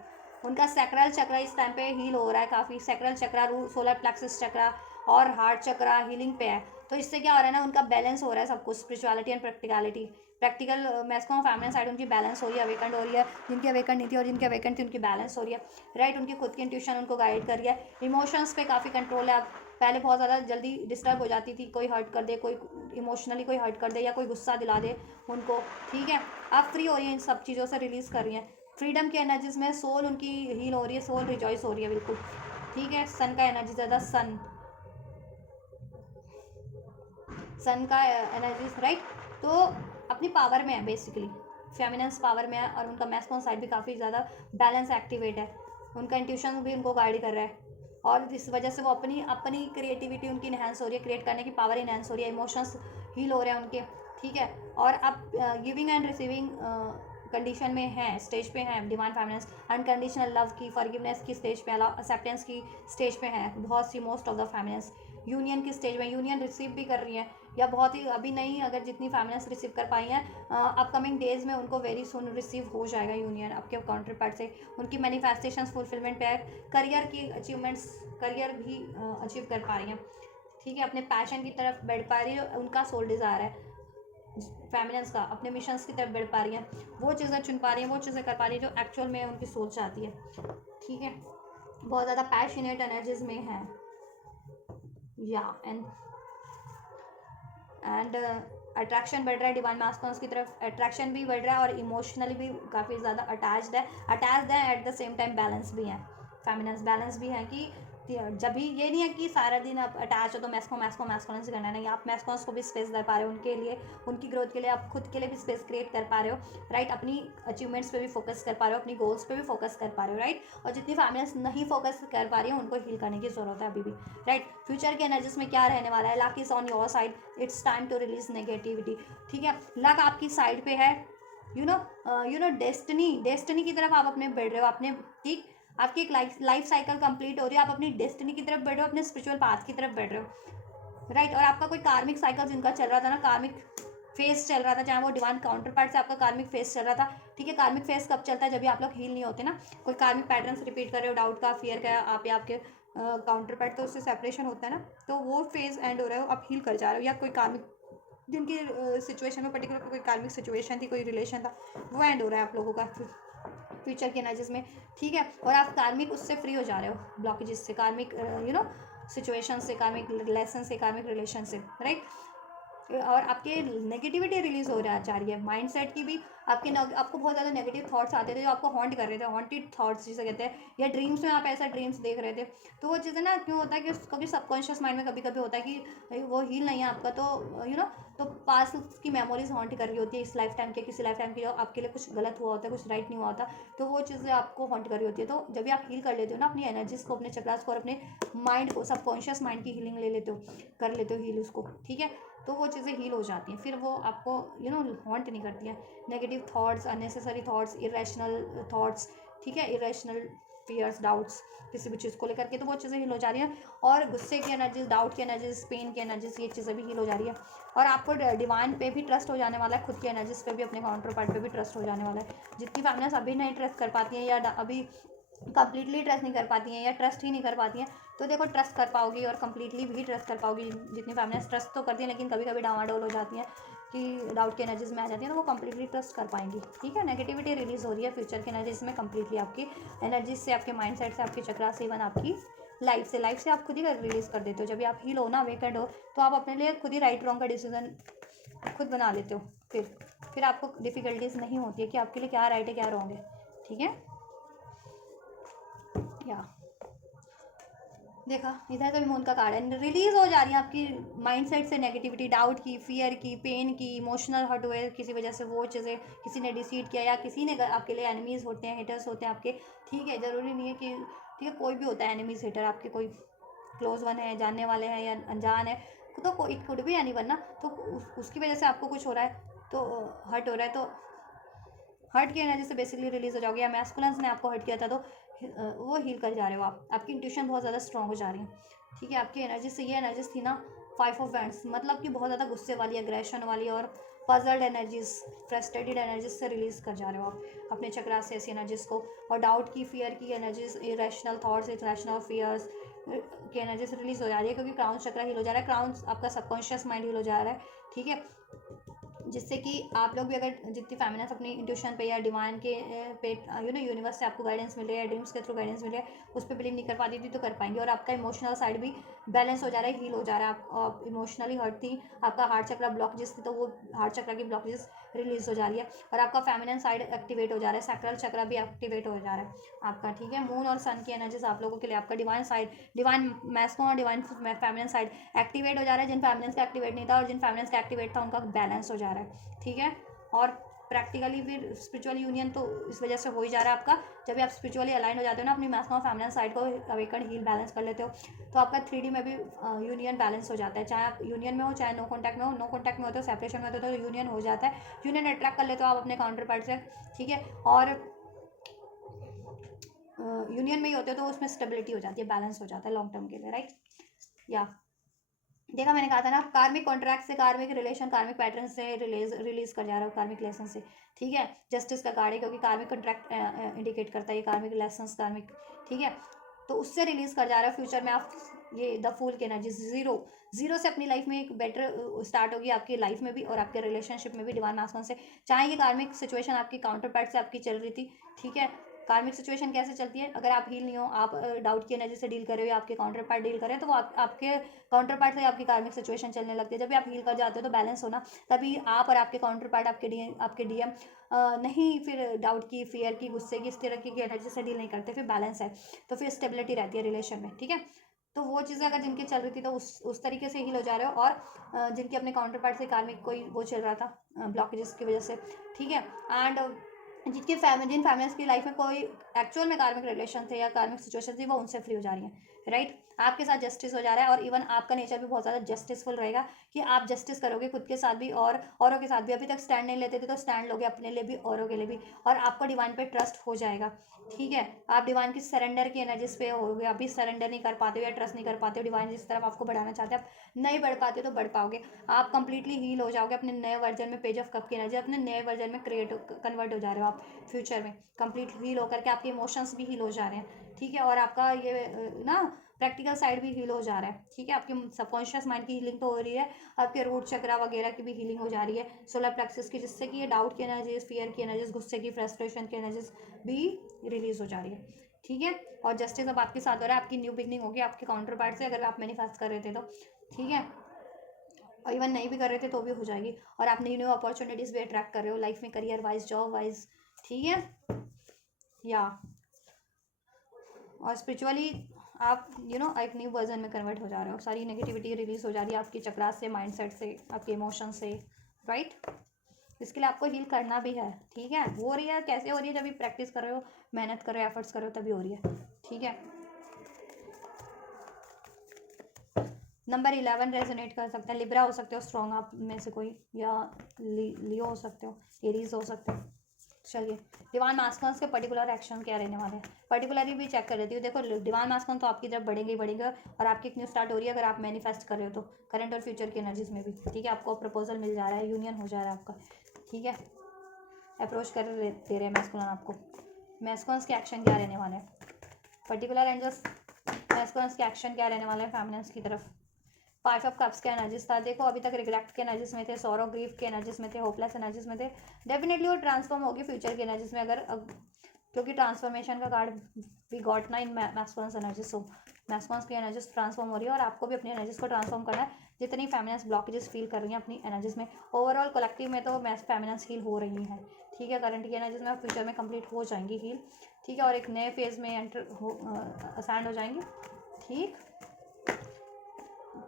उनका सैक्रल चक्र इस टाइम पे हील हो रहा है काफ़ी। सैक्रल चक्र, सोलर प्लेक्सस चक्र और हार्ट चक्र हीलिंग पे है। तो इससे क्या हो रहा है ना, उनका बैलेंस हो रहा है सब कुछ, spirituality and practicality. Practical masculine feminine side उनकी बैलेंस हो रही है, अवेकंड हो रही है। जिनकी अवेकंड नहीं थी और जिनकी अवेकंड थी उनकी बैलेंस हो रही है, राइट। उनकी खुद की इंट्यूशन उनको गाइड कर रही है। इमोशंस पे काफ़ी कंट्रोल है। पहले बहुत ज़्यादा जल्दी डिस्टर्ब हो जाती थी, कोई हर्ट कर दे, कोई इमोशनली कोई हर्ट कर दे, या कोई गुस्सा दिला दे उनको, ठीक है। आप फ्री हो रही हैं, इन सब चीज़ों से रिलीज़ कर रही हैं। फ्रीडम की एनर्जीज में सोल उनकी हील हो रही है, सोल रिजॉइस हो रही है, बिल्कुल, ठीक है। सन का एनर्जी ज़्यादा, सन का एनर्जीज, राइट। तो अपनी पावर में है बेसिकली, फेमिनेंस पावर में है, और उनका मैस्कुलिन साइड भी काफ़ी ज़्यादा बैलेंस एक्टिवेट है। उनका इंट्यूशन भी उनको गाइड कर रहा है, और इस वजह से वो अपनी अपनी क्रिएटिविटी उनकी इन्हेंस हो रही है, क्रिएट करने की पावर इन्हेंस हो रही है, इमोशंस हील हो रहे हैं उनके, ठीक है। और आप गिविंग एंड रिसीविंग कंडीशन में हैं, स्टेज पे हैं डिवाइन फेमिनिन्स। अनकंडीशनल लव की, फॉरगिवनेस की स्टेज पे, एक्सेप्टेंस की स्टेज पे हैं बहुत सी, most of the feminines. Union की स्टेज में, यूनियन रिसीव भी कर रही हैं, या बहुत ही अभी नहीं, अगर जितनी फेमिनिन्स रिसीव कर पाई हैं, अपकमिंग डेज में उनको वेरी सुन रिसीव हो जाएगा यूनियन आपके काउंटर पार्ट से। उनकी मैनिफेस्टेशंस फुलफिलमेंट पे है। करियर की अचीवमेंट्स, करियर भी अचीव कर पा रही हैं, ठीक है। अपने पैशन की तरफ बढ़ पा रही है, उनका सोल डिज़ायर है फेमिनिन्स का, अपने मिशंस की तरफ बढ़ पा रही हैं, वो चीज़ें चुन पा रही हैं, वो चीज़ें कर पा रही है जो एक्चुअल में उनकी सोच चाहती है, ठीक है। बहुत ज़्यादा पैशनेट एनर्जीज में है, या एंड अट्रैक्शन बढ़ रहा है डिवाइन मास्कुलिन की तरफ, अट्रैक्शन भी बढ़ रहा है और इमोशनली भी काफ़ी ज़्यादा अटैच्ड है at the same time balance भी है, फेमिनिन्स बैलेंस भी है कि जब भी ये नहीं है कि सारा दिन आप अटैच हो तो मैस्कुलिन से करना है, नहीं, आप मैस्कुलिन को भी स्पेस दे पा रहे हो, उनके लिए, उनकी ग्रोथ के लिए आप खुद के लिए भी स्पेस क्रिएट कर पा रहे हो, राइट, अपनी अचीवमेंट्स पे भी फोकस कर पा रहे हो, अपनी गोल्स पे भी फोकस कर पा रहे हो, राइट। और जितनी फैमिलीज नहीं फोकस कर पा रही है उनको हील करने की जरूरत है अभी भी, राइट। फ्यूचर के एनर्जीज में क्या रहने वाला है, luck is on your side, it's time to release negativity, ठीक है, लक आपकी साइड पे है, यू नो डेस्टिनी की तरफ आप अपने बढ़ रहे हो, अपने, ठीक, आपकी एक लाइफ साइकिल कंप्लीट हो रही है, आप अपनी डेस्टिनी की तरफ बढ़ रहे हो, अपने स्पिरिचुअल पाथ की तरफ बढ़ रहे हो, राइट। और आपका कोई कार्मिक साइकिल जिनका चल रहा था ना, कार्मिक फेस चल रहा था, चाहे वो डिवाइन काउंटर पार्ट से आपका कार्मिक फेस चल रहा था, ठीक है। कार्मिक फेस कब चलता है, जब भी आप लोग हील नहीं होते ना, कोई कार्मिक पैटर्न्स रिपीट कर रहे हो, डाउट का, फियर का, आप या आपके काउंटर पार्ट, तो उससे सेपरेशन होता है ना, तो वो फेज एंड हो रहा है, आप हील कर जा रहे हो, या कोई कार्मिक जिनकी सिचुएशन में पर्टिकुलर कोई कार्मिक सिचुएशन थी, कोई रिलेशन था, वो एंड हो रहा है आप लोगों का फ्यूचर की एनर्जीज में, ठीक है। और आप कार्मिक उससे फ्री हो जा रहे हो, ब्लॉकेजेस से, कार्मिक सिचुएशन से, कार्मिक लेसन से, कार्मिक रिलेशन से, राइट। और आपके नेगेटिविटी रिलीज हो रहा जा रही है, माइंडसेट की भी, आपको बहुत ज़्यादा नेगेटिव थॉट्स आते थे जो आपको हॉन्ट कर रहे थे, हॉन्टेड थॉट्स जिसे कहते हैं, या ड्रीम्स में आप ऐसा ड्रीम्स देख रहे थे, तो वो चीज़ें ना क्यों होता है कि कभी सबकॉन्शियस माइंड में कभी कभी होता है कि वो हील नहीं है आपका, तो तो पास्ट की मेमोरीज हॉन्ट कर रही होती है, इस लाइफ टाइम के, किसी लाइफ टाइम की, जो आपके लिए कुछ गलत हुआ होता है, कुछ राइट नहीं हुआ होता, तो वो चीज़ें आपको हॉन्ट कर रही होती है। तो जब भी आप हील कर लेते हो ना अपनी एनर्जीज को, अपने चक्रास को, और अपने माइंड को, सबकॉन्शियस माइंड की हीलिंग ले लेते हो, कर लेते हो हील उसको, ठीक है, तो वो चीज़ें हील हो जाती हैं, फिर वो आपको हॉन्ट नहीं करती हैं, negative thoughts, unnecessary thoughts, irrational thoughts, ठीक है, इरेशनल फियर्स, डाउट्स किसी भी चीज़ को लेकर के, तो वो चीज़ें हील हो जा रही हैं। और गुस्से की एनर्जीज, डाउट की एनर्जीज, पेन की एनर्जीज, ये चीज़ें भी हील हो जा रही है। और आपको डिवाइन पे भी ट्रस्ट हो जाने वाला है, खुद की एनर्जीज पे भी, अपने काउंटर पार्ट पे भी ट्रस्ट हो जाने वाला है। जितनी फैमिलीज अभी नहीं ट्रस्ट कर पाती हैं, या अभी कंप्लीटली ट्रस्ट नहीं कर पाती हैं, या ट्रस्ट ही नहीं कर पाती हैं, तो देखो ट्रस्ट कर पाओगी, और कंप्लीटली भी ट्रस्ट कर पाओगी। जितनी फैमिलीज ट्रस्ट तो करती हैं लेकिन कभी कभी डावाडोल हो जाती हैं कि डाउट की एनर्जीज में आ जाती है, तो वो कंप्लीटली ट्रस्ट कर पाएंगी, ठीक है। नेगेटिविटी रिलीज हो रही है फ्यूचर की एनर्जीज में कंप्लीटली, आपकी एनर्जीज से, आपके माइंड सेट से, आपके चक्रा से, इवन आपकी लाइफ से आप खुद ही रिलीज कर देते हो। जब भी आप हील हो ना, वेकेंड हो, तो आप अपने लिए खुद ही राइट रॉन्ग का डिसीजन खुद बना लेते हो, फिर आपको डिफिकल्टीज नहीं होती है कि आपके लिए क्या राइट है, क्या रॉन्ग है, ठीक है। या देखा, इधर तो मून का कार्ड है, रिलीज हो जा रही है आपकी माइंडसेट से नेगेटिविटी, डाउट की, फियर की, पेन की, इमोशनल हर्ट हुए किसी वजह से, वो चीज़ें किसी ने डिसीड किया, या किसी ने आपके लिए एनिमीज होते हैं, हेटर्स होते हैं आपके, ठीक है, ज़रूरी नहीं है कि, ठीक है, कोई भी होता है एनिमीज हेटर, आपके कोई क्लोज वन है, जानने वाले हैं या अनजान है, तो कोई कुड भी एनी वन ना, तो उसकी वजह से आपको कुछ हो रहा है, तो हर्ट हो रहा है, तो हर्ट की एनर्जी से बेसिकली रिलीज हो जाओगे, या मैस्कुलिन्स ने आपको हर्ट किया था तो वो हील कर जा रहे हो आप, आपकी इंट्यूशन बहुत ज़्यादा स्ट्रॉन्ग हो जा रही है, ठीक है। आपकी एनर्जी से ये एनर्जीज थी ना, 5 ऑफ वैंड्स, मतलब कि बहुत ज़्यादा गुस्से वाली, एग्रेशन वाली, और पजल्ड एनर्जीज, फ्रस्ट्रेटेड एनर्जीज से रिलीज कर जा रहे हो आप अपने चक्रा से ऐसी एनर्जीज को, और डाउट की, फियर की energies, irrational thoughts, irrational fears की एनर्जीज रिलीज हो जा रही है, क्योंकि क्राउन चक्रा हील हो जा रहा है, क्राउन आपका सबकॉन्शियस माइंड हील हो जा रहा है, ठीक है। जिससे कि आप लोग भी, अगर जितनी फैमिलीज अपनी इंट्यूशन पे या डिवाइन के पे, यूनिवर्स से आपको गाइडेंस मिल रहा है, ड्रीम्स के थ्रू गाइडेंस मिल रहा है, उस पर बिलीव नहीं कर पाती थी तो कर पाएंगे। और आपका इमोशनल साइड भी बैलेंस हो जा रहा है, हील हो जा रहा है। आप इमोशनली हर्ट थी, आपका हार्ट चक्रा ब्लॉकेजेस थी, तो वो हार्ट चक्रा की ब्लॉकेजेस रिलीज हो जा रही है, और आपका फेमिनिन साइड एक्टिवेट हो जा रहा है, सैक्रल चक्रा भी एक्टिवेट हो जा रहा है आपका, ठीक है। मून और सन की एनर्जीज आप लोगों के लिए, आपका डिवाइन साइड, डिवाइन मैस्कुलिन और डिवाइन फेमिनिन साइड एक्टिवेट हो जा रहा है। जिन फेमिनिन्स का एक्टिवेट नहीं था और जिन फेमिनिन्स का एक्टिवेट था, उनका बैलेंस हो जा रहा है, ठीक है। और प्रैक्टिकली फिर स्पिरिचुअल यूनियन तो इस वजह से हो ही जा रहा है आपका। जब भी आप स्पिरिचुअली अलाइन हो जाते हो ना, अपनी मैस्कुलिन और फेमिनिन साइड को अवेकन हील बैलेंस कर लेते हो, तो आपका 3D में भी यूनियन बैलेंस हो जाता है। चाहे आप यूनियन में हो, चाहे नो कॉन्टैक्ट में हो, नो कॉन्टैक्ट में होते हो, सेपरेशन में होते हो, तो यूनियन हो जाता है, यूनियन अट्रैक्ट कर लेते हो आप अपने काउंटर पार्ट से, ठीक है। और यूनियन में ही होते हो तो उसमें स्टेबिलिटी हो जाती है, बैलेंस हो जाता है लॉन्ग टर्म के लिए, राइट। या देखा, मैंने कहा था ना, कार्मिक कॉन्ट्रैक्ट से, कार्मिक रिलेशन, कार्मिक पैटर्न से रिलीज कर जा रहा है, कार्मिक लेसन से, ठीक है। जस्टिस का कार्ड है, क्योंकि कार्मिक कॉन्ट्रैक्ट इंडिकेट करता है ये कार्मिक लेसन, कार्मिक, ठीक है, तो उससे रिलीज कर जा रहा है। फ्यूचर में आप ये द फूल की एनर्जी, जीरो से अपनी लाइफ में एक बेटर स्टार्ट होगी, आपकी लाइफ में भी और आपके रिलेशनशिप में भी, डिवाइन मास्कुलिन से। चाहे ये कार्मिक सिचुएशन आपकी काउंटर पार्ट से आपकी चल रही थी, ठीक है, कार्मिक सिचुएशन कैसे चलती है, अगर आप हील नहीं हो, आप डाउट की एनर्जी से डील कर रहे हो या आपके काउंटर पार्ट डील कर रहे हैं, तो वो आपके काउंटर पार्ट से आपकी कार्मिक सिचुएशन चलने लगती है। जब भी आप हील कर जाते हो तो बैलेंस होना, तभी आप और आपके काउंटर पार्ट, आपके डीएम नहीं फिर डाउट की, फियर की, गुस्से की, इस तरह की एनर्जी से डील नहीं करते, फिर बैलेंस है, तो फिर स्टेबिलिटी रहती है रिलेशन में। ठीक है, तो वो चीज़ें अगर जिनकी चल रही थी तो उस तरीके से हील हो जा रहे हो, और जिनके अपने काउंटर पार्ट से कार्मिक कोई वो चल रहा था ब्लॉकेजेस की वजह से। ठीक है, एंड जिन फैमिलीज की लाइफ में कोई एक्चुअल में कार्मिक रिलेशन थे या कार्मिक सिचुएशन थी, वो उनसे फ्री हो जा रही हैं। राइट, आपके साथ जस्टिस हो जा रहा है, और इवन आपका नेचर भी बहुत ज़्यादा जस्टिसफुल रहेगा कि आप जस्टिस करोगे खुद के साथ भी और औरों के साथ भी। अभी तक स्टैंड नहीं लेते थे, तो स्टैंड लोगे अपने लिए भी, औरों के लिए भी, और आपको डिवाइन पे ट्रस्ट हो जाएगा। ठीक है, आप डिवाइन की सरेंडर की एनर्जीज पे हो गए, अभी सरेंडर नहीं कर पाते हो या ट्रस्ट नहीं कर पाते हो डिवाइन जिस तरफ आपको बढ़ाना चाहते हैं, आप नहीं बढ़ पाते तो बढ़ पाओगे। आप कंप्लीटली हील हो जाओगे अपने नए वर्जन में, पेज ऑफ कप की एनर्जी अपने नए वर्जन में कन्वर्ट हो जा रहे हो आप फ्यूचर में, कंप्लीट हील होकर के आपके इमोशंस भी हील हो जा रहे हैं। ठीक है, और आपका ये ना प्रैक्टिकल साइड भी हील हो जा रहा है। ठीक है, आपके सबकॉन्शियस माइंड की हीलिंग तो हो रही है, आपके रूट चक्रा वगैरह की भी हीलिंग हो जा रही है, सोलर प्लेक्सस की, जिससे कि ये डाउट की एनर्जीज, फियर की एनर्जीज, गुस्से की, फ्रस्ट्रेशन की एनर्जीज भी रिलीज हो जा रही है। ठीक है, और जस्टिस अब आपके साथ हो रहा है, आपकी न्यू बिगनिंग होगी आपके काउंटर पार्ट से, अगर आप मैनिफेस्ट कर रहे थे तो। ठीक है, और इवन नहीं भी कर रहे थे तो भी हो जाएगी, और आप न्यू न्यू अपॉर्चुनिटीज़ भी अट्रैक्ट कर रहे हो लाइफ में, करियर वाइज, जॉब वाइज। ठीक है, या और स्पिरिचुअली आप एक न्यू वर्जन में कन्वर्ट हो जा रहे हो, सारी नेगेटिविटी रिलीज हो जा रही है आपकी चक्रा से, माइंडसेट से, आपके इमोशन से। राइट, इसके लिए आपको हील करना भी है। ठीक है, हो रही है, कैसे हो रही है, जब भी प्रैक्टिस कर रहे हो, मेहनत कर रहे हो, एफर्ट्स कर रहे हो, तभी हो रही है। ठीक है, नंबर 11 रेजोनेट कर सकता है, लिब्रा हो सकते हो स्ट्रॉन्ग आप में से कोई, या लियो हो सकते हो, एरीज हो सकते हो। चलिए, डिवाइन मास्कर्स के पर्टिकुलर एक्शन क्या रहने वाले हैं, पर्टिकुलरली भी चेक कर लेती हूँ। देखो, डिवाइन मास्कर्स तो आपकी तरफ बढ़ेंगे ही बढ़ेंगे, और आपकी एक न्यू स्टार्ट हो रही है अगर आप मैनिफेस्ट कर रहे हो तो, करंट और फ्यूचर की एनर्जीज में भी। ठीक है, आपको प्रपोजल मिल जा रहा है, यूनियन हो जा रहा है आपका। ठीक है, अप्रोच कर दे रहे हैं मैस्कुलिन आपको। मैस्कुलिन्स के एक्शन क्या रहने वाले हैं, पर्टिकुलर एंजल्स मैस्कुलिन्स के एक्शन क्या रहने वाले हैं फेमिनिन्स की तरफ। 5 ऑफ कप्स के एनर्जीज था, देखो अभी तक रिग्रेट के एनर्जीज में थे, सॉरो ग्रीफ के एनर्जीज में थे, होपलेस एनर्जीज में थे। डेफिनेटली वो ट्रांसफॉर्म होगी फ्यूचर की एनर्जीज में, अगर क्योंकि ट्रांसफॉर्मेशन का कार्ड वी गॉट ना इन मैस्कुलिन्स एनर्जीज। सो मैस्कुलिन्स की एनर्जीज ट्रांसफॉर्म हो रही है, और आपको भी अपनी एनर्जीज को ट्रांसफॉर्म करना है। जितनी फेमिनिन्स ब्लॉकेजेस फील कर रही हैं अपनी एनर्जीज में, ओवरऑल कलेक्टिव में तो फेमिनिन्स हील हो रही हैं। ठीक है, करंट की एनर्जीज में फ्यूचर में कंप्लीट हो जाएंगी हील। ठीक है, और एक नए फेज में असाइंड हो जाएंगी। ठीक,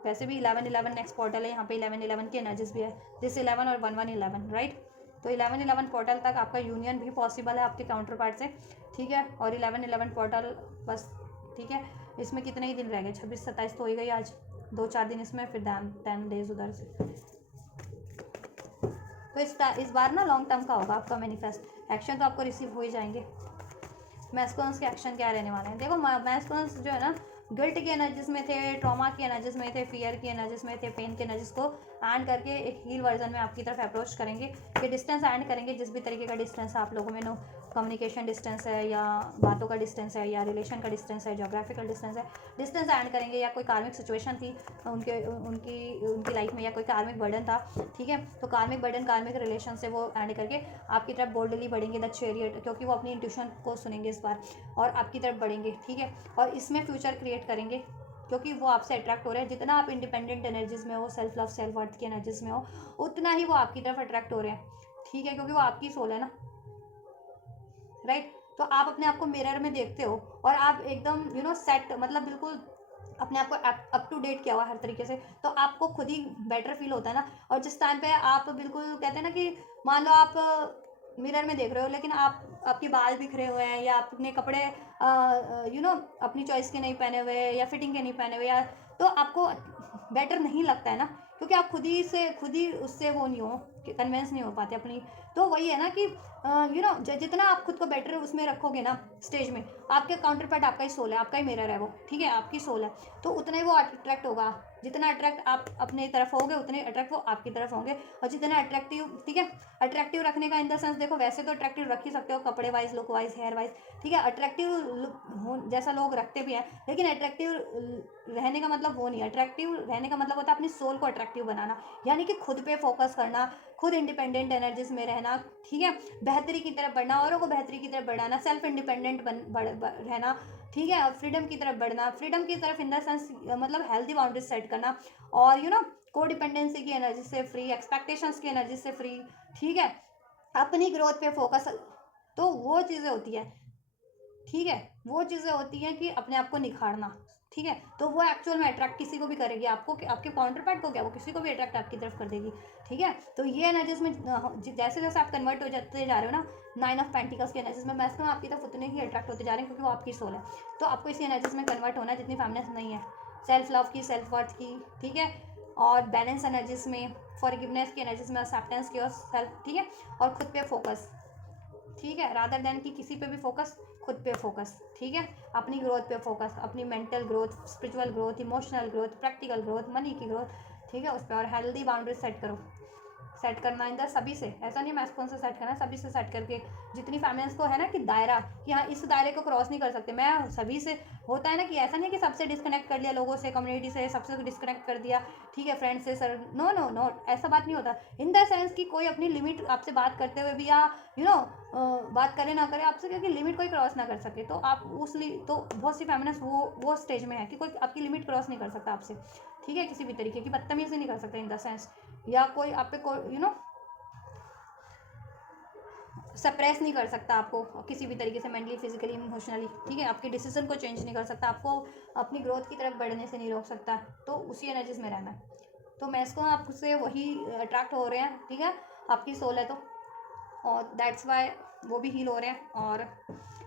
वैसे भी 11-11 नेक्स्ट पोर्टल है, यहाँ पे 11-11 की एनर्जीज भी है, दिस 11 और 1-1-11। राइट, तो 11-11 पोर्टल तक आपका यूनियन भी पॉसिबल है आपके काउंटर पार्ट से। ठीक है, और 11-11 पोर्टल बस। ठीक है, इसमें कितने ही दिन रह गए, 26-27 तो हो ही गई आज, 2-4 दिन इसमें, फिर 10 डेज उधर से। तो इस बार ना लॉन्ग टर्म का होगा आपका मैनिफेस्ट एक्शन, तो आपको रिसीव हो ही जाएंगे। मैस्कुलिन्स के एक्शन क्या रहने वाले हैं, देखो मैस्कुलिन्स जो है ना, गिल्ट की एनर्जीज में थे, ट्रॉमा की एनर्जीज में थे, फियर की एनर्जीज में थे, पेन की एनर्जीज को एंड करके एक हील वर्जन में आपकी तरफ अप्रोच करेंगे। ये डिस्टेंस एंड करेंगे, जिस भी तरीके का डिस्टेंस आप लोगों में, नो कम्युनिकेशन डिस्टेंस है, या बातों का डिस्टेंस है, या रिलेशन का डिस्टेंस है, जोग्राफिकल डिस्टेंस है, डिस्टेंस एंड करेंगे। या कोई कार्मिक सिचुएशन थी उनकी लाइफ में, या कोई कार्मिक बर्डन था। ठीक है, तो कार्मिक बर्डन, कार्मिक रिलेशन से वो एंड करके आपकी तरफ बोल्डली बढ़ेंगे द चैरियट, क्योंकि वो अपनी इंट्यूशन को सुनेंगे इस बार और आपकी तरफ बढ़ेंगे। ठीक है, और इसमें फ्यूचर क्रिएट करेंगे, क्योंकि वो आपसे अट्रैक्ट हो रहे हैं। जितना आप इंडिपेंडेंट एनर्जीज में हो, सेल्फ लव, सेल्फ वर्थ की एनर्जीज में हो, उतना ही वो आपकी तरफ अट्रैक्ट हो रहे हैं। ठीक है, क्योंकि वो आपकी सोल है ना। राइट, तो आप अपने आप को मिरर में देखते हो, और आप एकदम सेट, मतलब बिल्कुल अपने आप को अप टू डेट किया हुआ हर तरीके से, तो आपको खुद ही बेटर फील होता है ना। और जिस टाइम पे आप बिल्कुल कहते हैं ना कि मान लो आप मिरर में देख रहे हो, लेकिन आपके बाल बिखरे हुए हैं, या आप अपने कपड़े अपनी चॉइस के नहीं पहने हुए, या फिटिंग के नहीं पहने हुए, या तो आपको बेटर नहीं लगता है ना, क्योंकि आप खुद ही उससे वो नहीं हो, कन्विंस नहीं हो पाते अपनी। तो वही है ना कि जितना आप खुद को बेटर उसमें रखोगे ना स्टेज में, आपके काउंटर पार्ट आपका ही सोल है, आपका ही मिरर है वो। ठीक है, आपकी सोल है, तो उतना ही वो अट्रैक्ट होगा। जितना अट्रैक्ट आप अपने तरफ होगे उतने अट्रैक्ट वो आपकी तरफ होंगे। और जितना अट्रैक्टिव, ठीक है, अट्रैक्टिव रखने का इन द सेंस, देखो वैसे तो अट्रैक्टिव रख ही सकते हो कपड़े wise, look wise, hair wise, ठीक है, अट्रैक्टिव हो जैसा लोग रखते भी हैं, लेकिन अट्रैक्टिव रहने का मतलब वो नहीं है। अट्रैक्टिव रहने का मतलब होता है अपनी सोल को अट्रैक्टिव बनाना, यानी कि खुद पे फोकस करना, खुद इंडिपेंडेंट एनर्जीज में रहना, ठीक है, बेहतरी की तरफ बढ़ना, औरों को बेहतरी की तरफ बढ़ाना, सेल्फ इंडिपेंडेंट रहना, ठीक है, फ्रीडम की तरफ बढ़ना, फ्रीडम की तरफ इन द सेंस मतलब हेल्दी बाउंड्रीज सेट करना, और को डिपेंडेंसी की एनर्जी से फ्री, एक्सपेक्टेशंस की एनर्जी से फ्री, ठीक है, अपनी ग्रोथ पे फोकस। तो वो चीज़ें होती है, ठीक है, वो चीज़ें होती हैं कि अपने आप को निखारना, ठीक है, तो वो एक्चुअल में अट्रैक्ट किसी को भी करेगी, आपको, आपके काउंटर पार्ट को क्या, वो किसी को भी अट्रैक्ट आपकी तरफ कर देगी, ठीक है। तो ये एनर्जीज में जैसे जैसे आप कन्वर्ट हो जाते जा रहे हो ना 9 ऑफ पेंटिकल्स की एनर्जीज में, मैक्सिमम आपकी तरफ उतने ही अट्रैक्ट होते जा रहे हैं, क्योंकि वो आपकी सोल है। तो आपको इसी एनर्जीज में कन्वर्ट होना है जितनी फेमिनेस नहीं है, सेल्फ लव की, सेल्फ वर्थ की, ठीक है, और बैलेंस एनर्जीज में, फॉरगिवनेस की एनर्जीज में, एक्सेप्टेंस की, और सेल्फ, ठीक है, और खुद पे फोकस, ठीक है, रादर देन कि किसी पे भी फोकस, खुद पे फोकस, ठीक है, अपनी ग्रोथ पे फोकस, अपनी mental growth, spiritual growth, emotional growth, practical growth, money की ग्रोथ, ठीक है, उस पर। और हेल्दी बाउंड्रीज सेट करो, सेट करना इन द सभी से, ऐसा नहीं मैस्कुलिन से सेट करना, सभी से सेट करके, जितनी फैमिलीज को है ना कि दायरा, कि हाँ इस दायरे को क्रॉस नहीं कर सकते, मैं सभी से, होता है ना कि ऐसा नहीं कि सबसे डिस्कनेक्ट कर लिया, लोगों से, कम्युनिटी से, सबसे डिस्कनेक्ट कर दिया, ठीक है, फ्रेंड से, सर, नो नो नो, ऐसा बात नहीं होता। इन द सेंस कि कोई अपनी लिमिट आपसे बात करते हुए भी, या बात करे ना करे आपसे, क्योंकि लिमिट कोई क्रॉस ना कर सके, तो आप तो बहुत सी फैमिलीज वो स्टेज में है कि कोई आपकी लिमिट क्रॉस नहीं कर सकता आपसे, ठीक है, किसी भी तरीके की बदतमीजी नहीं कर सकता इन द सेंस, या कोई आप पे कोई सप्रेस नहीं कर सकता आपको किसी भी तरीके से, मेंटली, फिजिकली, इमोशनली, ठीक है, आपके डिसीजन को चेंज नहीं कर सकता, आपको अपनी ग्रोथ की तरफ बढ़ने से नहीं रोक सकता। तो उसी एनर्जीज में रहना है। तो मैं इसको आपसे वही अट्रैक्ट हो रहे हैं, ठीक है, आपकी सोल है तो, और दैट्स वाई वो भी हील हो रहे हैं, और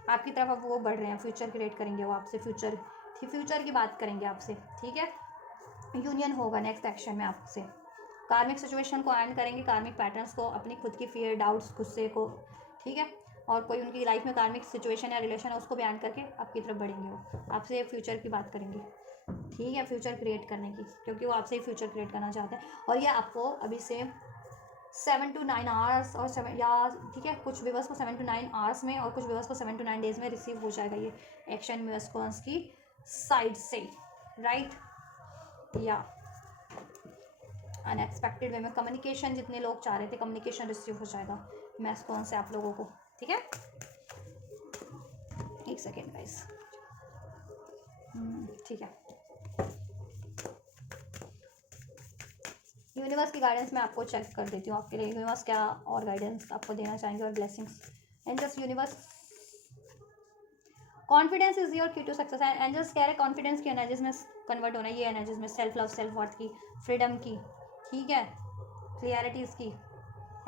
आपकी तरफ अब वो बढ़ रहे हैं, फ्यूचर क्रिएट करेंगे वो आपसे, फ्यूचर की बात करेंगे आपसे, ठीक है, यूनियन होगा नेक्स्ट एक्शन में आपसे, कार्मिक सिचुएशन को एंड करेंगे, कार्मिक पैटर्न्स को, अपनी खुद की फियर, डाउट्स, गुस्से को, ठीक है, और कोई उनकी लाइफ में कार्मिक सिचुएशन या रिलेशन है उसको भी एंड करके आपकी तरफ बढ़ेंगे, वो आपसे फ्यूचर की बात करेंगे, ठीक है, फ्यूचर क्रिएट करने की, क्योंकि वो आपसे ही फ्यूचर क्रिएट करना चाहते हैं। और ये आपको अभी से 7 to 9 आवर्स और 7 या, ठीक है, कुछ व्यूअर्स को 7 to 9 आवर्स में, और कुछ व्यूअर्स को 7 to 9 डेज में रिसीव हो जाएगा ये एक्शन म्यूस्कॉन्स की साइड से, राइट, या अनएक्सपेक्टेड वे में कम्युनिकेशन, जितने लोग चाह रहे थे कम्युनिकेशन रिसीव हो जाएगा मैस्कॉन से आप लोगों को, ठीक है। एक सेकेंड गाइस, ठीक है, यूनिवर्स की गाइडेंस मैं आपको चेक कर देती हूँ आपके लिए, यूनिवर्स क्या और गाइडेंस आपको देना चाहेंगे, और blessings, and just universe, confidence is your की टू सक्सेस, एंड जस्ट कह रहे कॉन्फिडेंस की एनर्जीज में कन्वर्ट होना है, ये एनर्जीज में सेल्फ लव, सेल्फ वर्थ की, फ्रीडम की, ठीक है, क्लियरिटीज़ की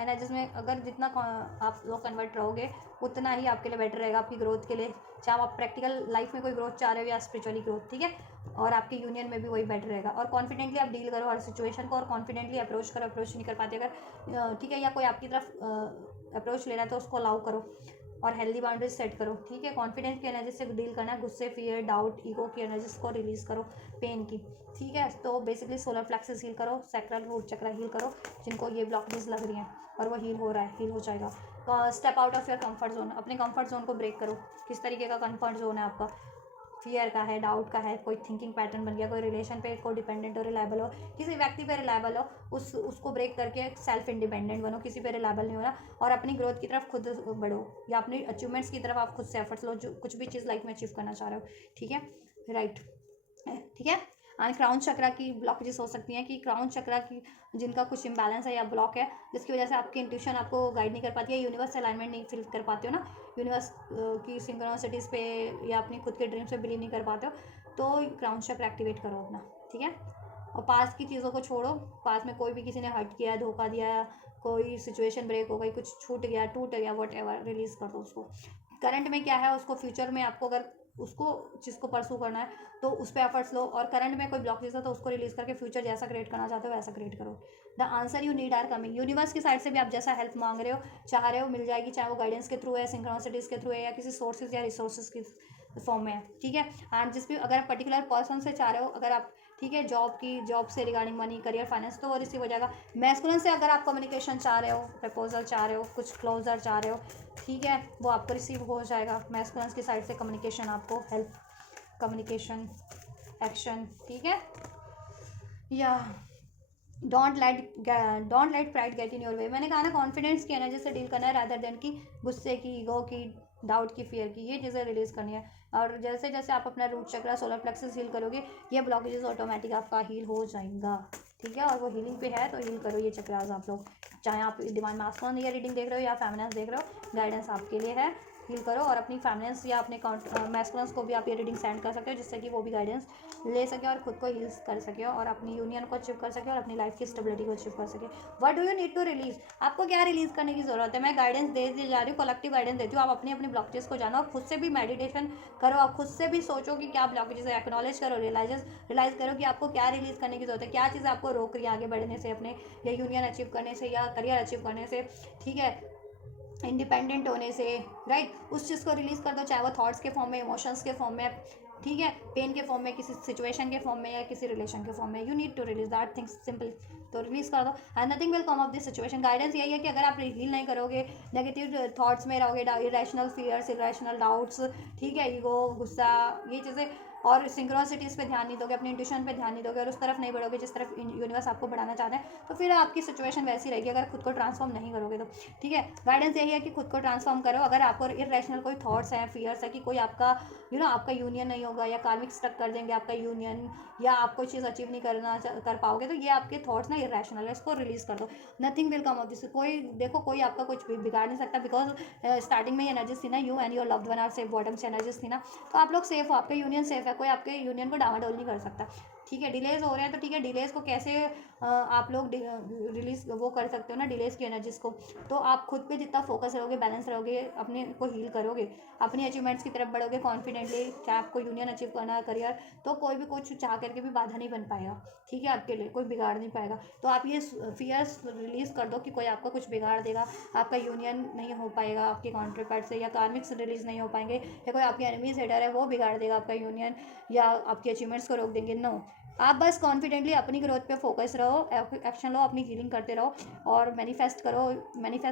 एनर्जीज में, अगर जितना आप लोग कन्वर्ट रहोगे उतना ही आपके लिए बेटर रहेगा, आपकी ग्रोथ के लिए, चाहे आप प्रैक्टिकल लाइफ में कोई ग्रोथ चाह रहे हो या स्पिरिचुअली ग्रोथ, ठीक है, और आपके यूनियन में भी वही बेटर रहेगा। और कॉन्फिडेंटली आप डील करो हर सिचुएशन को, और कॉन्फिडेंटली अप्रोच करो, अप्रोच नहीं कर पाते अगर, ठीक है, या कोई आपकी तरफ अप्रोच ले रहा है तो उसको अलाउ करो, और हेल्दी बाउंड्रीज सेट करो, ठीक है, कॉन्फिडेंस की एनर्जी से डील करना है, गुस्से, फियर, डाउट, ईगो की एनर्जीज को रिलीज करो, पेन की, ठीक है। तो बेसिकली सोलर प्लेक्सस हील करो, सैक्रल रूट चक्र हील करो, जिनको ये ब्लॉकेजेस लग रही हैं, और वो हील हो रहा है, हील हो जाएगा। Step out of your comfort zone, अपने कंफर्ट जोन को ब्रेक करो। किस तरीके का कंफर्ट जोन है आपका? फियर का है, डाउट का है, कोई थिंकिंग पैटर्न बन गया, कोई रिलेशन पे को डिपेंडेंट हो, रिलायबल हो, किसी व्यक्ति पे रिलायबल हो, उसको ब्रेक करके सेल्फ इंडिपेंडेंट बनो, किसी पे रिलायबल नहीं होना, और अपनी ग्रोथ की तरफ खुद बढ़ो, या अपनी अचीवमेंट्स की तरफ आप खुद से एफर्ट्स लो, जो कुछ भी चीज़ लाइफ में अचीव करना चाह रहे हो, ठीक है, राइट, ठीक है। एंड क्राउन चक्रा की ब्लॉकेजेस हो सकती हैं, कि क्राउन चक्रा की जिनका कुछ इम्बैलेंस है या ब्लॉक है, जिसकी वजह से आपकी इंट्यूशन आपको गाइड नहीं कर पाती है, यूनिवर्स अलाइनमेंट नहीं फील कर पाते हो ना, यूनिवर्स की सिंक्रोनिसिटीज़ पे या अपनी खुद के ड्रीम्स पे बिलीव नहीं कर पाते हो, तो क्राउन चक्र एक्टिवेट करो अपना, ठीक है। और पास की चीज़ों को छोड़ो, पास में कोई भी किसी ने हर्ट किया, धोखा दिया, कोई सिचुएशन ब्रेक हो गई, कुछ छूट गया, टूट गया, वट एवर, रिलीज़ कर दो उसको। करंट में क्या है उसको फ्यूचर में आपको, अगर उसको चीज़ को परसू करना है तो उस पर एफर्ट्स लो, और करंट में कोई ब्लॉकेज है तो उसको रिलीज करके फ्यूचर जैसा क्रिएट करना चाहते हो वैसा क्रिएट करो। The answer you need are coming, universe की साइड से भी आप जैसा हेल्प मांग रहे हो, चाह रहे हो, मिल जाएगी, चाहे वो गाइडेंस के थ्रू है, सिंक्रोनिसिटीज के थ्रू है, या किसी सोर्सेज या रिसोर्सेज की फॉर्म में है, ठीक है। एंड जिस भी अगर आप पर्टिकुलर पर्सन से चाह रहे हो, अगर आप, ठीक है, जॉब से रिगार्डिंग मनी, करियर, फाइनेंस, तो वो रिसीव हो जाएगा। मैस्कुलिन से अगर आप कम्युनिकेशन चाह रहे हो, प्रपोजल चाह रहे हो, कुछ क्लोजर चाह रहे हो, ठीक है, वो आपको रिसीव हो जाएगा। मैस्कुलिन की साइड से कम्युनिकेशन आपको हेल्प, कम्युनिकेशन, एक्शन, ठीक है। या don't let pride get in your way. मैंने कहा ना, कॉन्फिडेंस की एनर्जी से डील करना है रादर देन की गुस्से की, ईगो की, डाउट की, फियर की, ये चीज़ें रिलीज करनी है। और जैसे जैसे आप अपना रूट चक्रा, सोलर प्लेक्सस हील करोगे, ये ब्लॉकेजेस ऑटोमेटिक आपका हील हो जाएगा, ठीक है। और वो हीलिंग पे है तो हील करो ये चक्रास आप लोग, चाहे आप डिवाइन मास्कुलिन या रीडिंग देख रहे हो या फेमिनिन देख रहे हो, गाइडेंस आपके लिए है। हील करो और अपनी फेमिनिन या अपने मैस्कुलिन को भी आप ये रीडिंग सेंड कर सकते हो, जिससे कि वो भी गाइडेंस ले सके और खुद को हील कर सके और अपनी यूनियन को अचीव कर सके और अपनी लाइफ की स्टेबिलिटी को अचीव कर सके। What do you need to release? आपको क्या रिलीज करने की जरूरत है? मैं गाइडेंस दे जा रही हूँ, कलेक्टिव गाइडेंस देती हूँ। आप अपने अपने ब्लॉकेजेस को जानो और खुद से भी मेडिटेशन करो, आप खुद से भी सोचो कि क्या ब्लॉकेजेस है, एक्नॉलेज करो, रियलाइज करो कि आपको क्या रिलीज करने की जरूरत है, क्या चीज़ें आपको रोक रही है आगे बढ़ने से, अपने या यूनियन अचीव करने से या करियर अचीव करने से, ठीक है, इंडिपेंडेंट होने से, राइट। उस चीज़ को रिलीज़ कर दो, चाहे वो थॉट्स के फॉर्म में, इमोशंस के फॉर्म में, ठीक है, पेन के फॉर्म में, किसी सिचुएशन के फॉर्म में या किसी रिलेशन के फॉर्म में। You need to release that things, simple. तो रिलीज कर दो and nothing will come of this situation. Guidance यही है कि अगर आप हील नहीं करोगे, नेगेटिव थॉट्स में रहोगे, इरेशनल फियर्स, इरेशनल डाउट्स, ठीक है, ईगो, गुस्सा, ये चीज़ें, और सिंक्रोनिसिटीज़ पे ध्यान नहीं दोगे, अपने इंट्यूशन पे ध्यान नहीं दोगे और उस तरफ नहीं बढ़ोगे जिस तरफ यूनिवर्स आपको बढ़ाना चाहते हैं, तो फिर आपकी सिचुएशन वैसी रहेगी अगर खुद को ट्रांसफॉर्म नहीं करोगे तो, ठीक है। गाइडेंस यही है कि खुद को ट्रांसफॉर्म करो। अगर आपको इरेशनल कोई थॉट्स हैं, फियर्स है कि कोई आपका आपका यूनियन नहीं होगा या कार्मिक स्टक कर देंगे आपका यूनियन, या आप कोई चीज़ अचीव नहीं कर पाओगे, तो ये आपके थॉट्स ना इरेशनल है, इसको रिलीज कर दो। Nothing will come of this. कोई देखो, कोई आपका कुछ भी बिगाड़ नहीं सकता, बिकॉज स्टार्टिंग में ये एनर्जीज थी ना, you and your loved one are safe, bottom से एनर्जीज थी ना, तो आप लोग सेफ हो, आपका यूनियन सेफ है, कोई आपके यूनियन को डामाडोल नहीं कर सकता, ठीक है। डिलेज हो रहे हैं तो ठीक है, डिलेज को कैसे आप लोग रिलीज वो कर सकते हो ना, डिलेज की एनर्जीज को, तो आप खुद पे जितना फोकस रहोगे, बैलेंस रहोगे, अपने को हील करोगे, अपनी अचीवमेंट्स की तरफ बढ़ोगे कॉन्फिडेंटली, चाहे आपको यूनियन अचीव करना है, करियर, तो कोई भी कुछ चाह करके भी बाधा नहीं बन पाएगा, ठीक है, आपके लिए कोई बिगाड़ नहीं पाएगा। तो आप ये फियर्स रिलीज कर दो कि कोई आपका कुछ बिगाड़ देगा, आपका यूनियन नहीं हो पाएगा आपके काउंटर पार्ट से, या कार्मिक्स रिलीज नहीं हो पाएंगे, या कोई आपकी एनिमीज हेटर है वो बिगाड़ देगा आपका यूनियन या आपकी अचीवमेंट्स को रोक देंगे। नो, आप बस कॉन्फिडेंटली अपनी ग्रोथ पे फोकस रहो, एक्शन लो, अपनी हीलिंग करते रहो और मैनिफेस्ट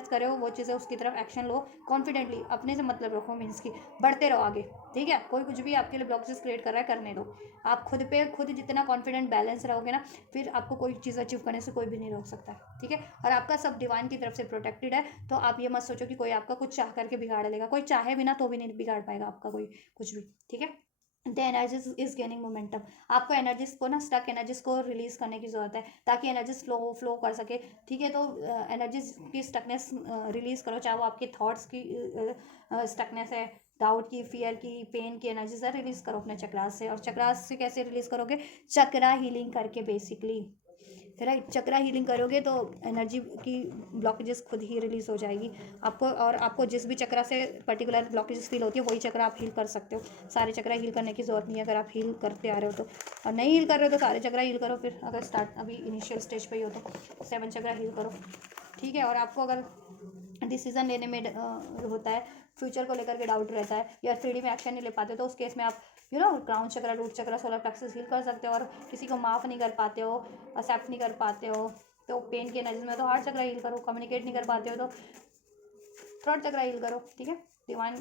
करो वो चीज़ें, उसकी तरफ एक्शन लो कॉन्फिडेंटली, अपने से मतलब रखो, मीन्स की बढ़ते रहो आगे, ठीक है। कोई कुछ भी आपके लिए ब्लॉकेजेस क्रिएट कर रहा है, करने दो। आप खुद जितना कॉन्फिडेंट बैलेंस रहोगे ना, फिर आपको कोई चीज़ अचीव करने से कोई भी नहीं रोक सकता है, ठीक है। और आपका सब डिवाइन की तरफ से प्रोटेक्टेड है, तो आप ये मत सोचो कि कोई आपका कुछ चाह करके बिगाड़ लेगा, कोई चाहे बिना तो भी नहीं बिगाड़ पाएगा आपका कोई कुछ भी, ठीक है। The energies is gaining momentum. आपको एनर्जीज को ना, स्टक एनर्जीज को रिलीज करने की जरूरत है, ताकि एनर्जीज फ्लो कर सके, ठीक है। तो एनर्जीज की स्टकनेस रिलीज करो, चाहे वो आपके थॉट्स की स्टकनेस है, डाउट की, फियर की, पेन की एनर्जीज है, रिलीज करो अपने चक्रास से। और चक्रास से कैसे रिलीज करोगे? चक्रा हीलिंग करके, बेसिकली, राइट। चक्रा हीलिंग करोगे तो एनर्जी की ब्लॉकेजेस खुद ही रिलीज हो जाएगी आपको, और आपको जिस भी चक्रा से पर्टिकुलर ब्लॉकेजेस फील होती है, वही चक्रा आप हील कर सकते हो। सारे चक्रा हील करने की जरूरत नहीं है अगर आप हील करते आ रहे हो तो, और नहीं हील कर रहे हो तो सारे चक्रा हील करो। फिर अगर स्टार्ट अभी इनिशियल स्टेज पे ही हो तो 7 चक्रा हील करो, ठीक है। और आपको अगर डिसीजन लेने में होता है, फ्यूचर को लेकर के डाउट रहता है, या 3D में एक्शन नहीं ले पाते, तो उस केस में आप क्राउन चक्रा, रूट चक्रा, सोलर प्लेक्सस हील कर सकते हो। और किसी को माफ़ नहीं कर पाते हो, एक्सेप्ट नहीं कर पाते हो, तो पेन के एनर्जी में तो हार्ट चक्रा हील करो। कम्युनिकेट नहीं कर पाते हो तो थ्रोट चक्रा हील करो, ठीक है। डिवाइन,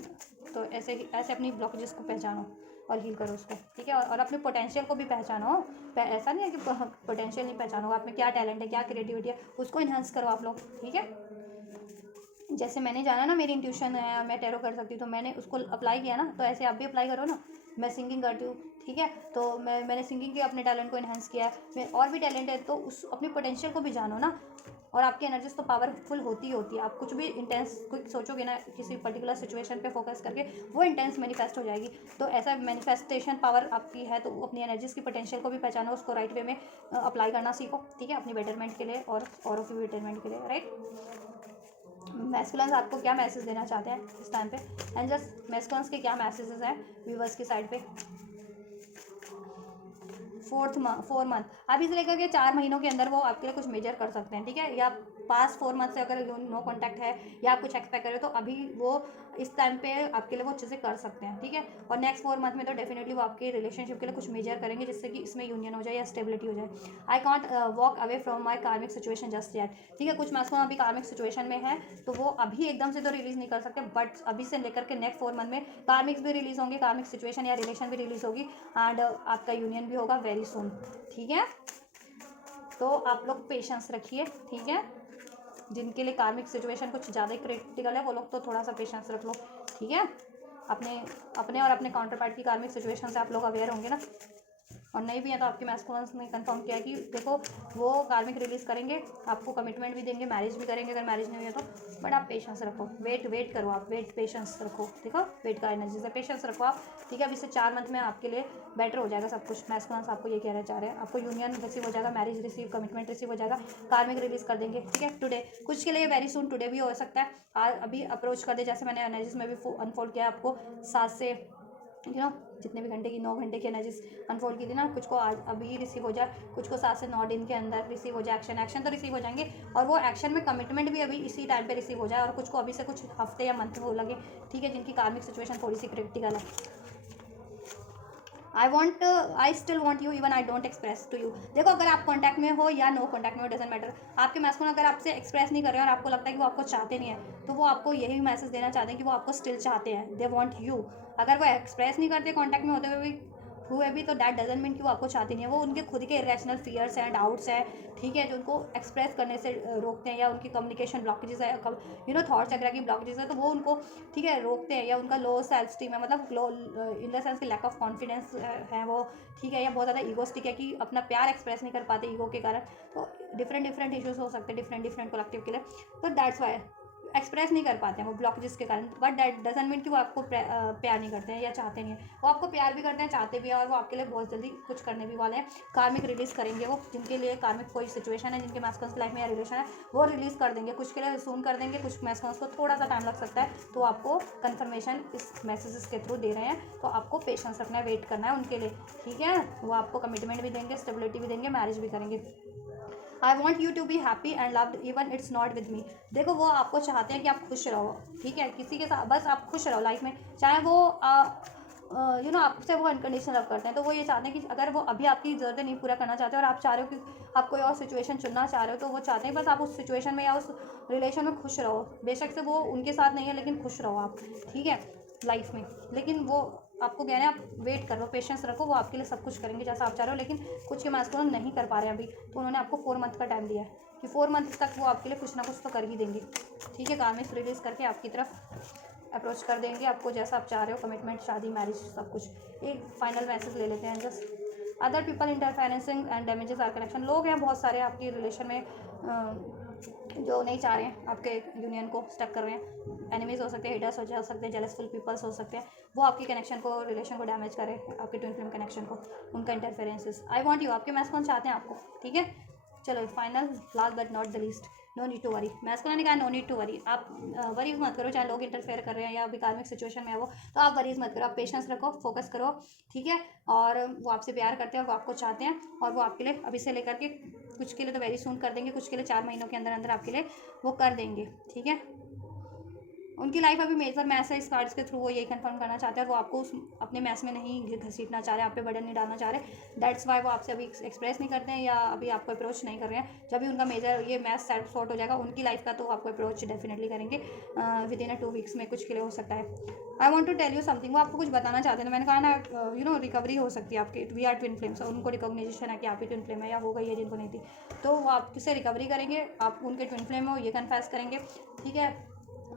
तो ऐसे अपनी ब्लॉकेजेस को पहचानो और हील करो उसको, ठीक है। और अपने पोटेंशियल को भी पहचानो। ऐसा नहीं है कि पोटेंशियल नहीं पहचानो, आप में क्या टैलेंट है, क्या क्रिएटिविटी है, उसको इन्हांस करो आप लोग, ठीक है। जैसे मैंने जाना ना, मेरी इंट्यूशन है, मैं टैरो कर सकती हूँ, तो मैंने उसको अप्लाई किया ना, तो ऐसे आप भी अप्लाई करो ना। मैं सिंगिंग करती हूँ, ठीक है, तो मैंने सिंगिंग के अपने टैलेंट को इन्हांस किया है। मैं और भी टैलेंट है, तो उस अपने पोटेंशियल को भी जानो ना। और आपकी एनर्जीज तो पावरफुल होती ही होती है। आप कुछ भी इंटेंस कुछ सोचोगे ना, किसी पर्टिकुलर सिचुएशन पे फोकस करके, वो इंटेंस मैनिफेस्ट हो जाएगी। तो ऐसा मैनिफेस्टेशन पावर आपकी है, तो अपनी एनर्जीज की पोटेंशियल को भी पहचानो, उसको राइट वे में अप्लाई करना सीखो, ठीक है, अपनी बेटरमेंट के लिए और ऑफ बेटरमेंट के लिए, राइट। मैस्कुलिन्स आपको क्या मैसेज देना चाहते हैं इस टाइम पे, एंड जस्ट मैस्कुलिन्स के क्या मैसेजेस हैं व्यूवर्स की साइड पे। 4 मंथ, अभी से लेकर के 4 महीनों के अंदर वो आपके लिए कुछ मेजर कर सकते हैं, ठीक है। या पास्ट 4 मंथ से अगर नो कॉन्टैक्ट है या आप कुछ एक्सपेक्ट करें तो अभी वो इस टाइम पे आपके लिए वो चीज़ें कर सकते हैं, ठीक है। और नेक्स्ट 4 मंथ में तो डेफिनेटली वो आपके रिलेशनशिप के लिए कुछ मेजर करेंगे जिससे कि इसमें यूनियन हो जाए या स्टेबिलिटी हो जाए। I can't walk away from my कार्मिक सिचुएशन जस्ट येट, ठीक है। कुछ मैस्कुलिन अभी कार्मिक सिचुएशन में है तो वो अभी एकदम से तो रिलीज नहीं कर सकते, बट अभी से लेकर के नेक्स्ट 4 मंथ में कार्मिक्स भी रिलीज होंगे, कार्मिक सिचुएशन या रिलेशन भी रिलीज होगी एंड आपका यूनियन भी होगा वेरी सुन, ठीक है। तो आप लोग पेशेंस रखिए, ठीक है। जिनके लिए कार्मिक सिचुएशन कुछ ज़्यादा ही क्रिटिकल है वो लोग तो थोड़ा सा पेशेंस रख लो, ठीक है। अपने अपने और अपने काउंटर पार्ट की कार्मिक सिचुएशन से आप लोग अवेयर होंगे ना, और नहीं भी है तो आपके मैस्कुलिन्स ने कंफर्म किया कि देखो वो कार्मिक रिलीज करेंगे, आपको कमिटमेंट भी देंगे, मैरिज भी करेंगे अगर मैरिज नहीं हुई है तो, बट आप पेशेंस रखो, वेट करो, आप पेशेंस रखो, देखो वेट का एनर्जी से पेशेंस रखो आप, ठीक है। अभी से 4 मंथ में आपके लिए बेटर हो जाएगा सब कुछ। मैस्कुलिन्स आपको ये कहना चाह रहे हैं, आपको यूनियन रिसीव हो जाएगा, मैरिज रिसीव, कमिटमेंट रिसीव हो जाएगा, कार्मिक रिलीज कर देंगे, ठीक है। टुडे कुछ के लिए वेरी सुन टुडे भी हो सकता है, आज अभी अप्रोच कर दे, जैसे मैंने एनर्जीज में भी अनफोल्ड किया आपको 7 से जितने भी घंटे की 9 घंटे की एनर्जीज अनफोल्ड की थी ना, कुछ को आज अभी रिसीव हो जाए, कुछ को 7 से 9 दिन के अंदर रिसीव हो जाए, एक्शन तो रिसीव हो जाएंगे, और वो एक्शन में कमिटमेंट भी अभी इसी टाइम पे रिसीव हो जाए, और कुछ को अभी से कुछ हफ्ते या मंथ हो लगे, ठीक है, जिनकी कार्मिक सिचुएशन थोड़ी सी क्रिटिकल है। I still want you even I don't express to you. देखो अगर आप कॉन्टैक्ट में हो या नो कॉन्टैक्ट में हो, डजेंट मैटर, आपके मैस्कुलिन अगर आपसे एक्सप्रेस नहीं कर रहे हैं और आपको लगता है कि वो आपको चाहते नहीं है, तो वो आपको यही मैसेज देना चाहते हैं कि वो आपको स्टिल चाहते हैं, दे वॉन्ट यू। अगर वो एक्सप्रेस नहीं करते कॉन्टैक्ट में होते हुए भी तो दैट डजंट मीन कि वो आपको चाहते नहीं है, वो उनके खुद के इरेशनल फियर्स हैं, डाउट्स हैं, ठीक है, जो उनको एक्सप्रेस करने से रोकते हैं, या उनकी कम्युनिकेशन ब्लॉकेजेस है, थॉट चक्र की ब्लॉकेजेस है, तो वो उनको, ठीक है, रोकते हैं, या उनका लो सेल्फ स्टीम है, मतलब लो इन द सेंस कि लैक ऑफ कॉन्फिडेंस है वो, ठीक है, या बहुत ज़्यादा ईगोस्टिक है कि अपना प्यार एक्सप्रेस नहीं कर पाते ईगो के कारण। तो डिफरेंट इश्यूज हो सकते हैं डिफरेंट कलेक्टिव के लिए, तो दैट्स वाई एक्सप्रेस नहीं कर पाते हैं वो ब्लॉकेजेस के कारण, बट दैट डजंट मीन कि वो आपको प्यार नहीं करते हैं या चाहते नहीं है, वो आपको प्यार भी करते हैं, चाहते भी हैं, और वो आपके लिए बहुत जल्दी कुछ करने भी वाले हैं, कार्मिक रिलीज करेंगे वो, जिनके लिए कार्मिक कोई सिचुएशन है, जिनके मैस्कुलिन्स की लाइफ में या रिलेशन है, वो रिलीज कर देंगे, कुछ के लिए सून कर देंगे, कुछ मैस्कुलिन्स को थोड़ा सा टाइम लग सकता है, तो आपको कन्फर्मेशन इस मैसेजेस के थ्रू दे रहे हैं, तो आपको पेशेंस रखना है, वेट करना है उनके लिए, ठीक है। वो आपको कमिटमेंट भी देंगे, स्टेबिलिटी भी देंगे, मैरिज भी करेंगे। I want you to be happy and loved even it's not with me. देखो वो आपको चाहते हैं कि आप खुश रहो, ठीक है, किसी के साथ बस आप खुश रहो लाइफ में, चाहे वो आपसे वो अनकंडीशनल लव करते हैं, तो वो ये चाहते हैं कि अगर वो अभी आपकी ज़रूरतें नहीं पूरा करना चाहते और आप चाह रहे हो कि आप कोई और सिचुएशन चुनना चाह रहे हो, तो वो चाहते हैं बस आप उस सिचुएशन में या उस रिलेशन में खुश रहो, बेशक से वो उनके साथ नहीं है लेकिन खुश रहो आप, ठीक है, लाइफ में। लेकिन वो आपको कह रहे हैं आप वेट करो, पेशेंस रखो, वो आपके लिए सब कुछ करेंगे जैसा आप चाह रहे हो, लेकिन कुछ के मैस्कुलिन नहीं कर पा रहे हैं अभी, तो उन्होंने आपको 4 मंथ का टाइम दिया है कि 4 मंथ तक वो आपके लिए कुछ ना कुछ तो कर ही देंगे, ठीक है, कार्मिक रिलीज करके आपकी तरफ अप्रोच कर देंगे आपको जैसा आप चाह रहे हो, कमिटमेंट, शादी, मैरिज, सब कुछ। एक फाइनल मैसेज ले लेते हैं just, other people interferencing and damages our connection. लोग हैं बहुत सारे आपकी रिलेशन में जो नहीं चाह रहे हैं आपके यूनियन को, स्टक कर रहे हैं, एनिमीज हो सकते हैं, हेटर्स हो सकते हैं, जेलसफुल पीपल्स हो सकते हैं, वो आपकी कनेक्शन को, रिलेशन को डैमेज करें, आपके ट्विन फ्लेम कनेक्शन को, उनका इंटरफेरेंसेस। आई वांट यू, आपके मैस्कुलिन चाहते हैं आपको, ठीक है। चलो final, last but not the least, no need to worry. Masculine ने कहा नो नीड टू वरी, आप वरीज मत करो, चाहे लोग इंटरफेयर कर रहे हैं या अभी कार्मिक सिचुएशन में है वो, तो आप वरीज मत करो, आप पेशेंस रखो, फोकस करो, ठीक है। और वो आपसे प्यार करते हैं और वो आपको चाहते हैं, और वो आपके लिए अभी से लेकर के कुछ के लिए तो वेरी सून कर देंगे, कुछ के लिए 4 महीनों के अंदर अंदर आपके लिए वो कर देंगे, ठीक है। उनकी लाइफ अभी मेजर मैस है, इस कार्ड्स के थ्रू वो यही कंफर्म करना चाहते हैं, और वो आपको अपने मैस में नहीं घसीटना चाह रहे, आप पे बर्डन नहीं डालना चाह रहे, दैट्स वाई वो आपसे अभी एक्सप्रेस नहीं करते हैं या अभी आपको अप्रोच नहीं कर रहे हैं। जब भी उनका मेजर ये मैस सेट सॉर्ट हो जाएगा उनकी लाइफ का, तो आपको अप्रोच डेफिनेटली करेंगे विद इन 2 वीक्स में, कुछ के लिए हो सकता है। I want to tell you something, वो आपको कुछ बताना चाहते हैं, तो मैंने कहा ना रिकवरी हो सकती है आपकी, वी आर ट्विन फ्लेम्स, और उनको रिकॉग्निशन है कि आप ही ट्विन फ्लेम है या हो गई है जिनको नहीं थी, तो वो आपसे रिकवरी करेंगे, आप उनके ट्विन फ्लेम हो ये कन्फेस करेंगे, ठीक है,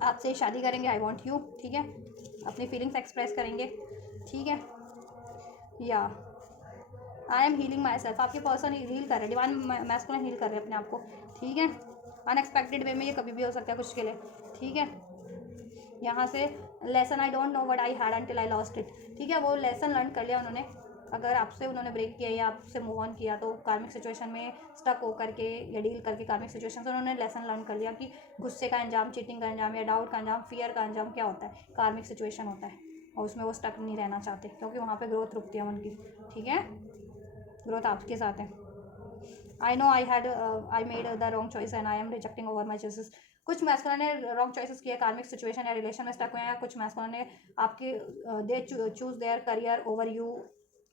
आपसे शादी करेंगे, आई वॉन्ट यू, ठीक है, अपनी फीलिंग्स एक्सप्रेस करेंगे, ठीक है, या I am healing my self, आपके पर्सन हील कर रहे हैं, डिवाइन मैस्कुलिन हील कर रहे हैं अपने आप को, ठीक है। अनएक्सपेक्टेड वे में ये कभी भी हो सकता है कुछ के लिए, ठीक है। यहाँ से lesson, I don't know what I had until I lost it, ठीक है, वो लेसन लर्न कर लिया उन्होंने, अगर आपसे उन्होंने ब्रेक किया या आपसे मूव ऑन किया तो कार्मिक सिचुएशन में स्टक होकर के या डील करके कार्मिक सिचुएशन से उन्होंने लेसन लर्न कर लिया कि गुस्से का अंजाम, चीटिंग का अंजाम या डाउट का अंजाम, फियर का अंजाम क्या होता है, कार्मिक सिचुएशन होता है, और उसमें वो स्टक नहीं रहना चाहते क्योंकि वहाँ पे ग्रोथ रुकती है उनकी, ठीक है, ग्रोथ आपके साथ है। I know I made the wrong choice and I am rejecting over my choices. कुछ मैस्कुलिन ने रॉन्ग चॉइसेस किए, कार्मिक सिचुएशन या रिलेशन में स्टक हुए हैं, या कुछ मैस्कुलिन ने आपके they choose their career over you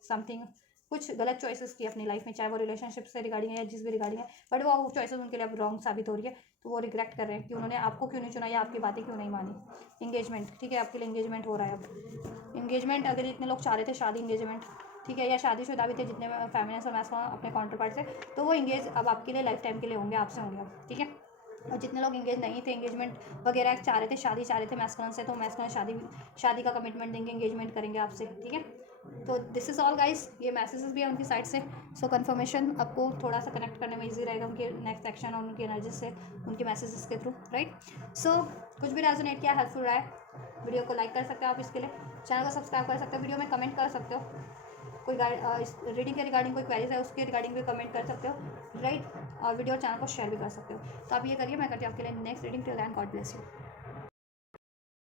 something, कुछ गलत चॉइसेस की अपनी लाइफ में, चाहे वो रिलेशनशिप से रिगार्डिंग है या जिस भी रिगार्डिंग है, बट वो चॉइसेस उनके लिए अब रॉन्ग साबित हो रही है, तो वो रिग्रेट कर रहे हैं कि उन्होंने आपको क्यों नहीं चुना या आपकी बातें क्यों नहीं मानी। इंगेजमेंट, ठीक है, आपके लिए इंगेजमेंट हो रहा है अब। इंगेजमेंट अगर इतने लोग चाह रहे थे शादी इंगेजमेंट, ठीक है, या शादीशुदा भी थे जितने फेमिनिस्ट और मैस्कुलिन अपने काउंटर पार्ट से, तो वो इंगेज अब आपके लिए लाइफ टाइम के लिए होंगे, आपसे होंगे अब, ठीक है। और जितने लोग इंगेज नहीं थे, इंगेजमेंट वगैरह चाह रहे थे, शादी चाह रहे थे मैस्कुलिन से, तो मैस्कुलिन शादी का कमिटमेंट देंगे, इंगेजमेंट करेंगे आपसे, ठीक है। तो दिस इज़ ऑल गाइस, ये मैसेजेस भी है उनकी साइड से। सो कन्फर्मेशन आपको थोड़ा सा कनेक्ट करने में ईजी रहेगा उनके नेक्स्ट एक्शन और उनकी एनर्जी से, उनके मैसेजेस के थ्रू, राइट। सो कुछ भी रेजोनेट किया, हेल्पफुल रहा है, वीडियो को लाइक कर सकते हो आप, इसके लिए चैनल को सब्सक्राइब कर सकते हो, वीडियो में कमेंट कर सकते हो, कोई रीडिंग के रिगार्डिंग कोई क्वेरीज है उसके रिगार्डिंग भी कमेंट कर सकते हो, राइट। और वीडियो और चैनल को शेयर भी कर सकते हो। तो आप ये करिए, मैं करती हूँ आपके लिए next reading. Till then, god bless you.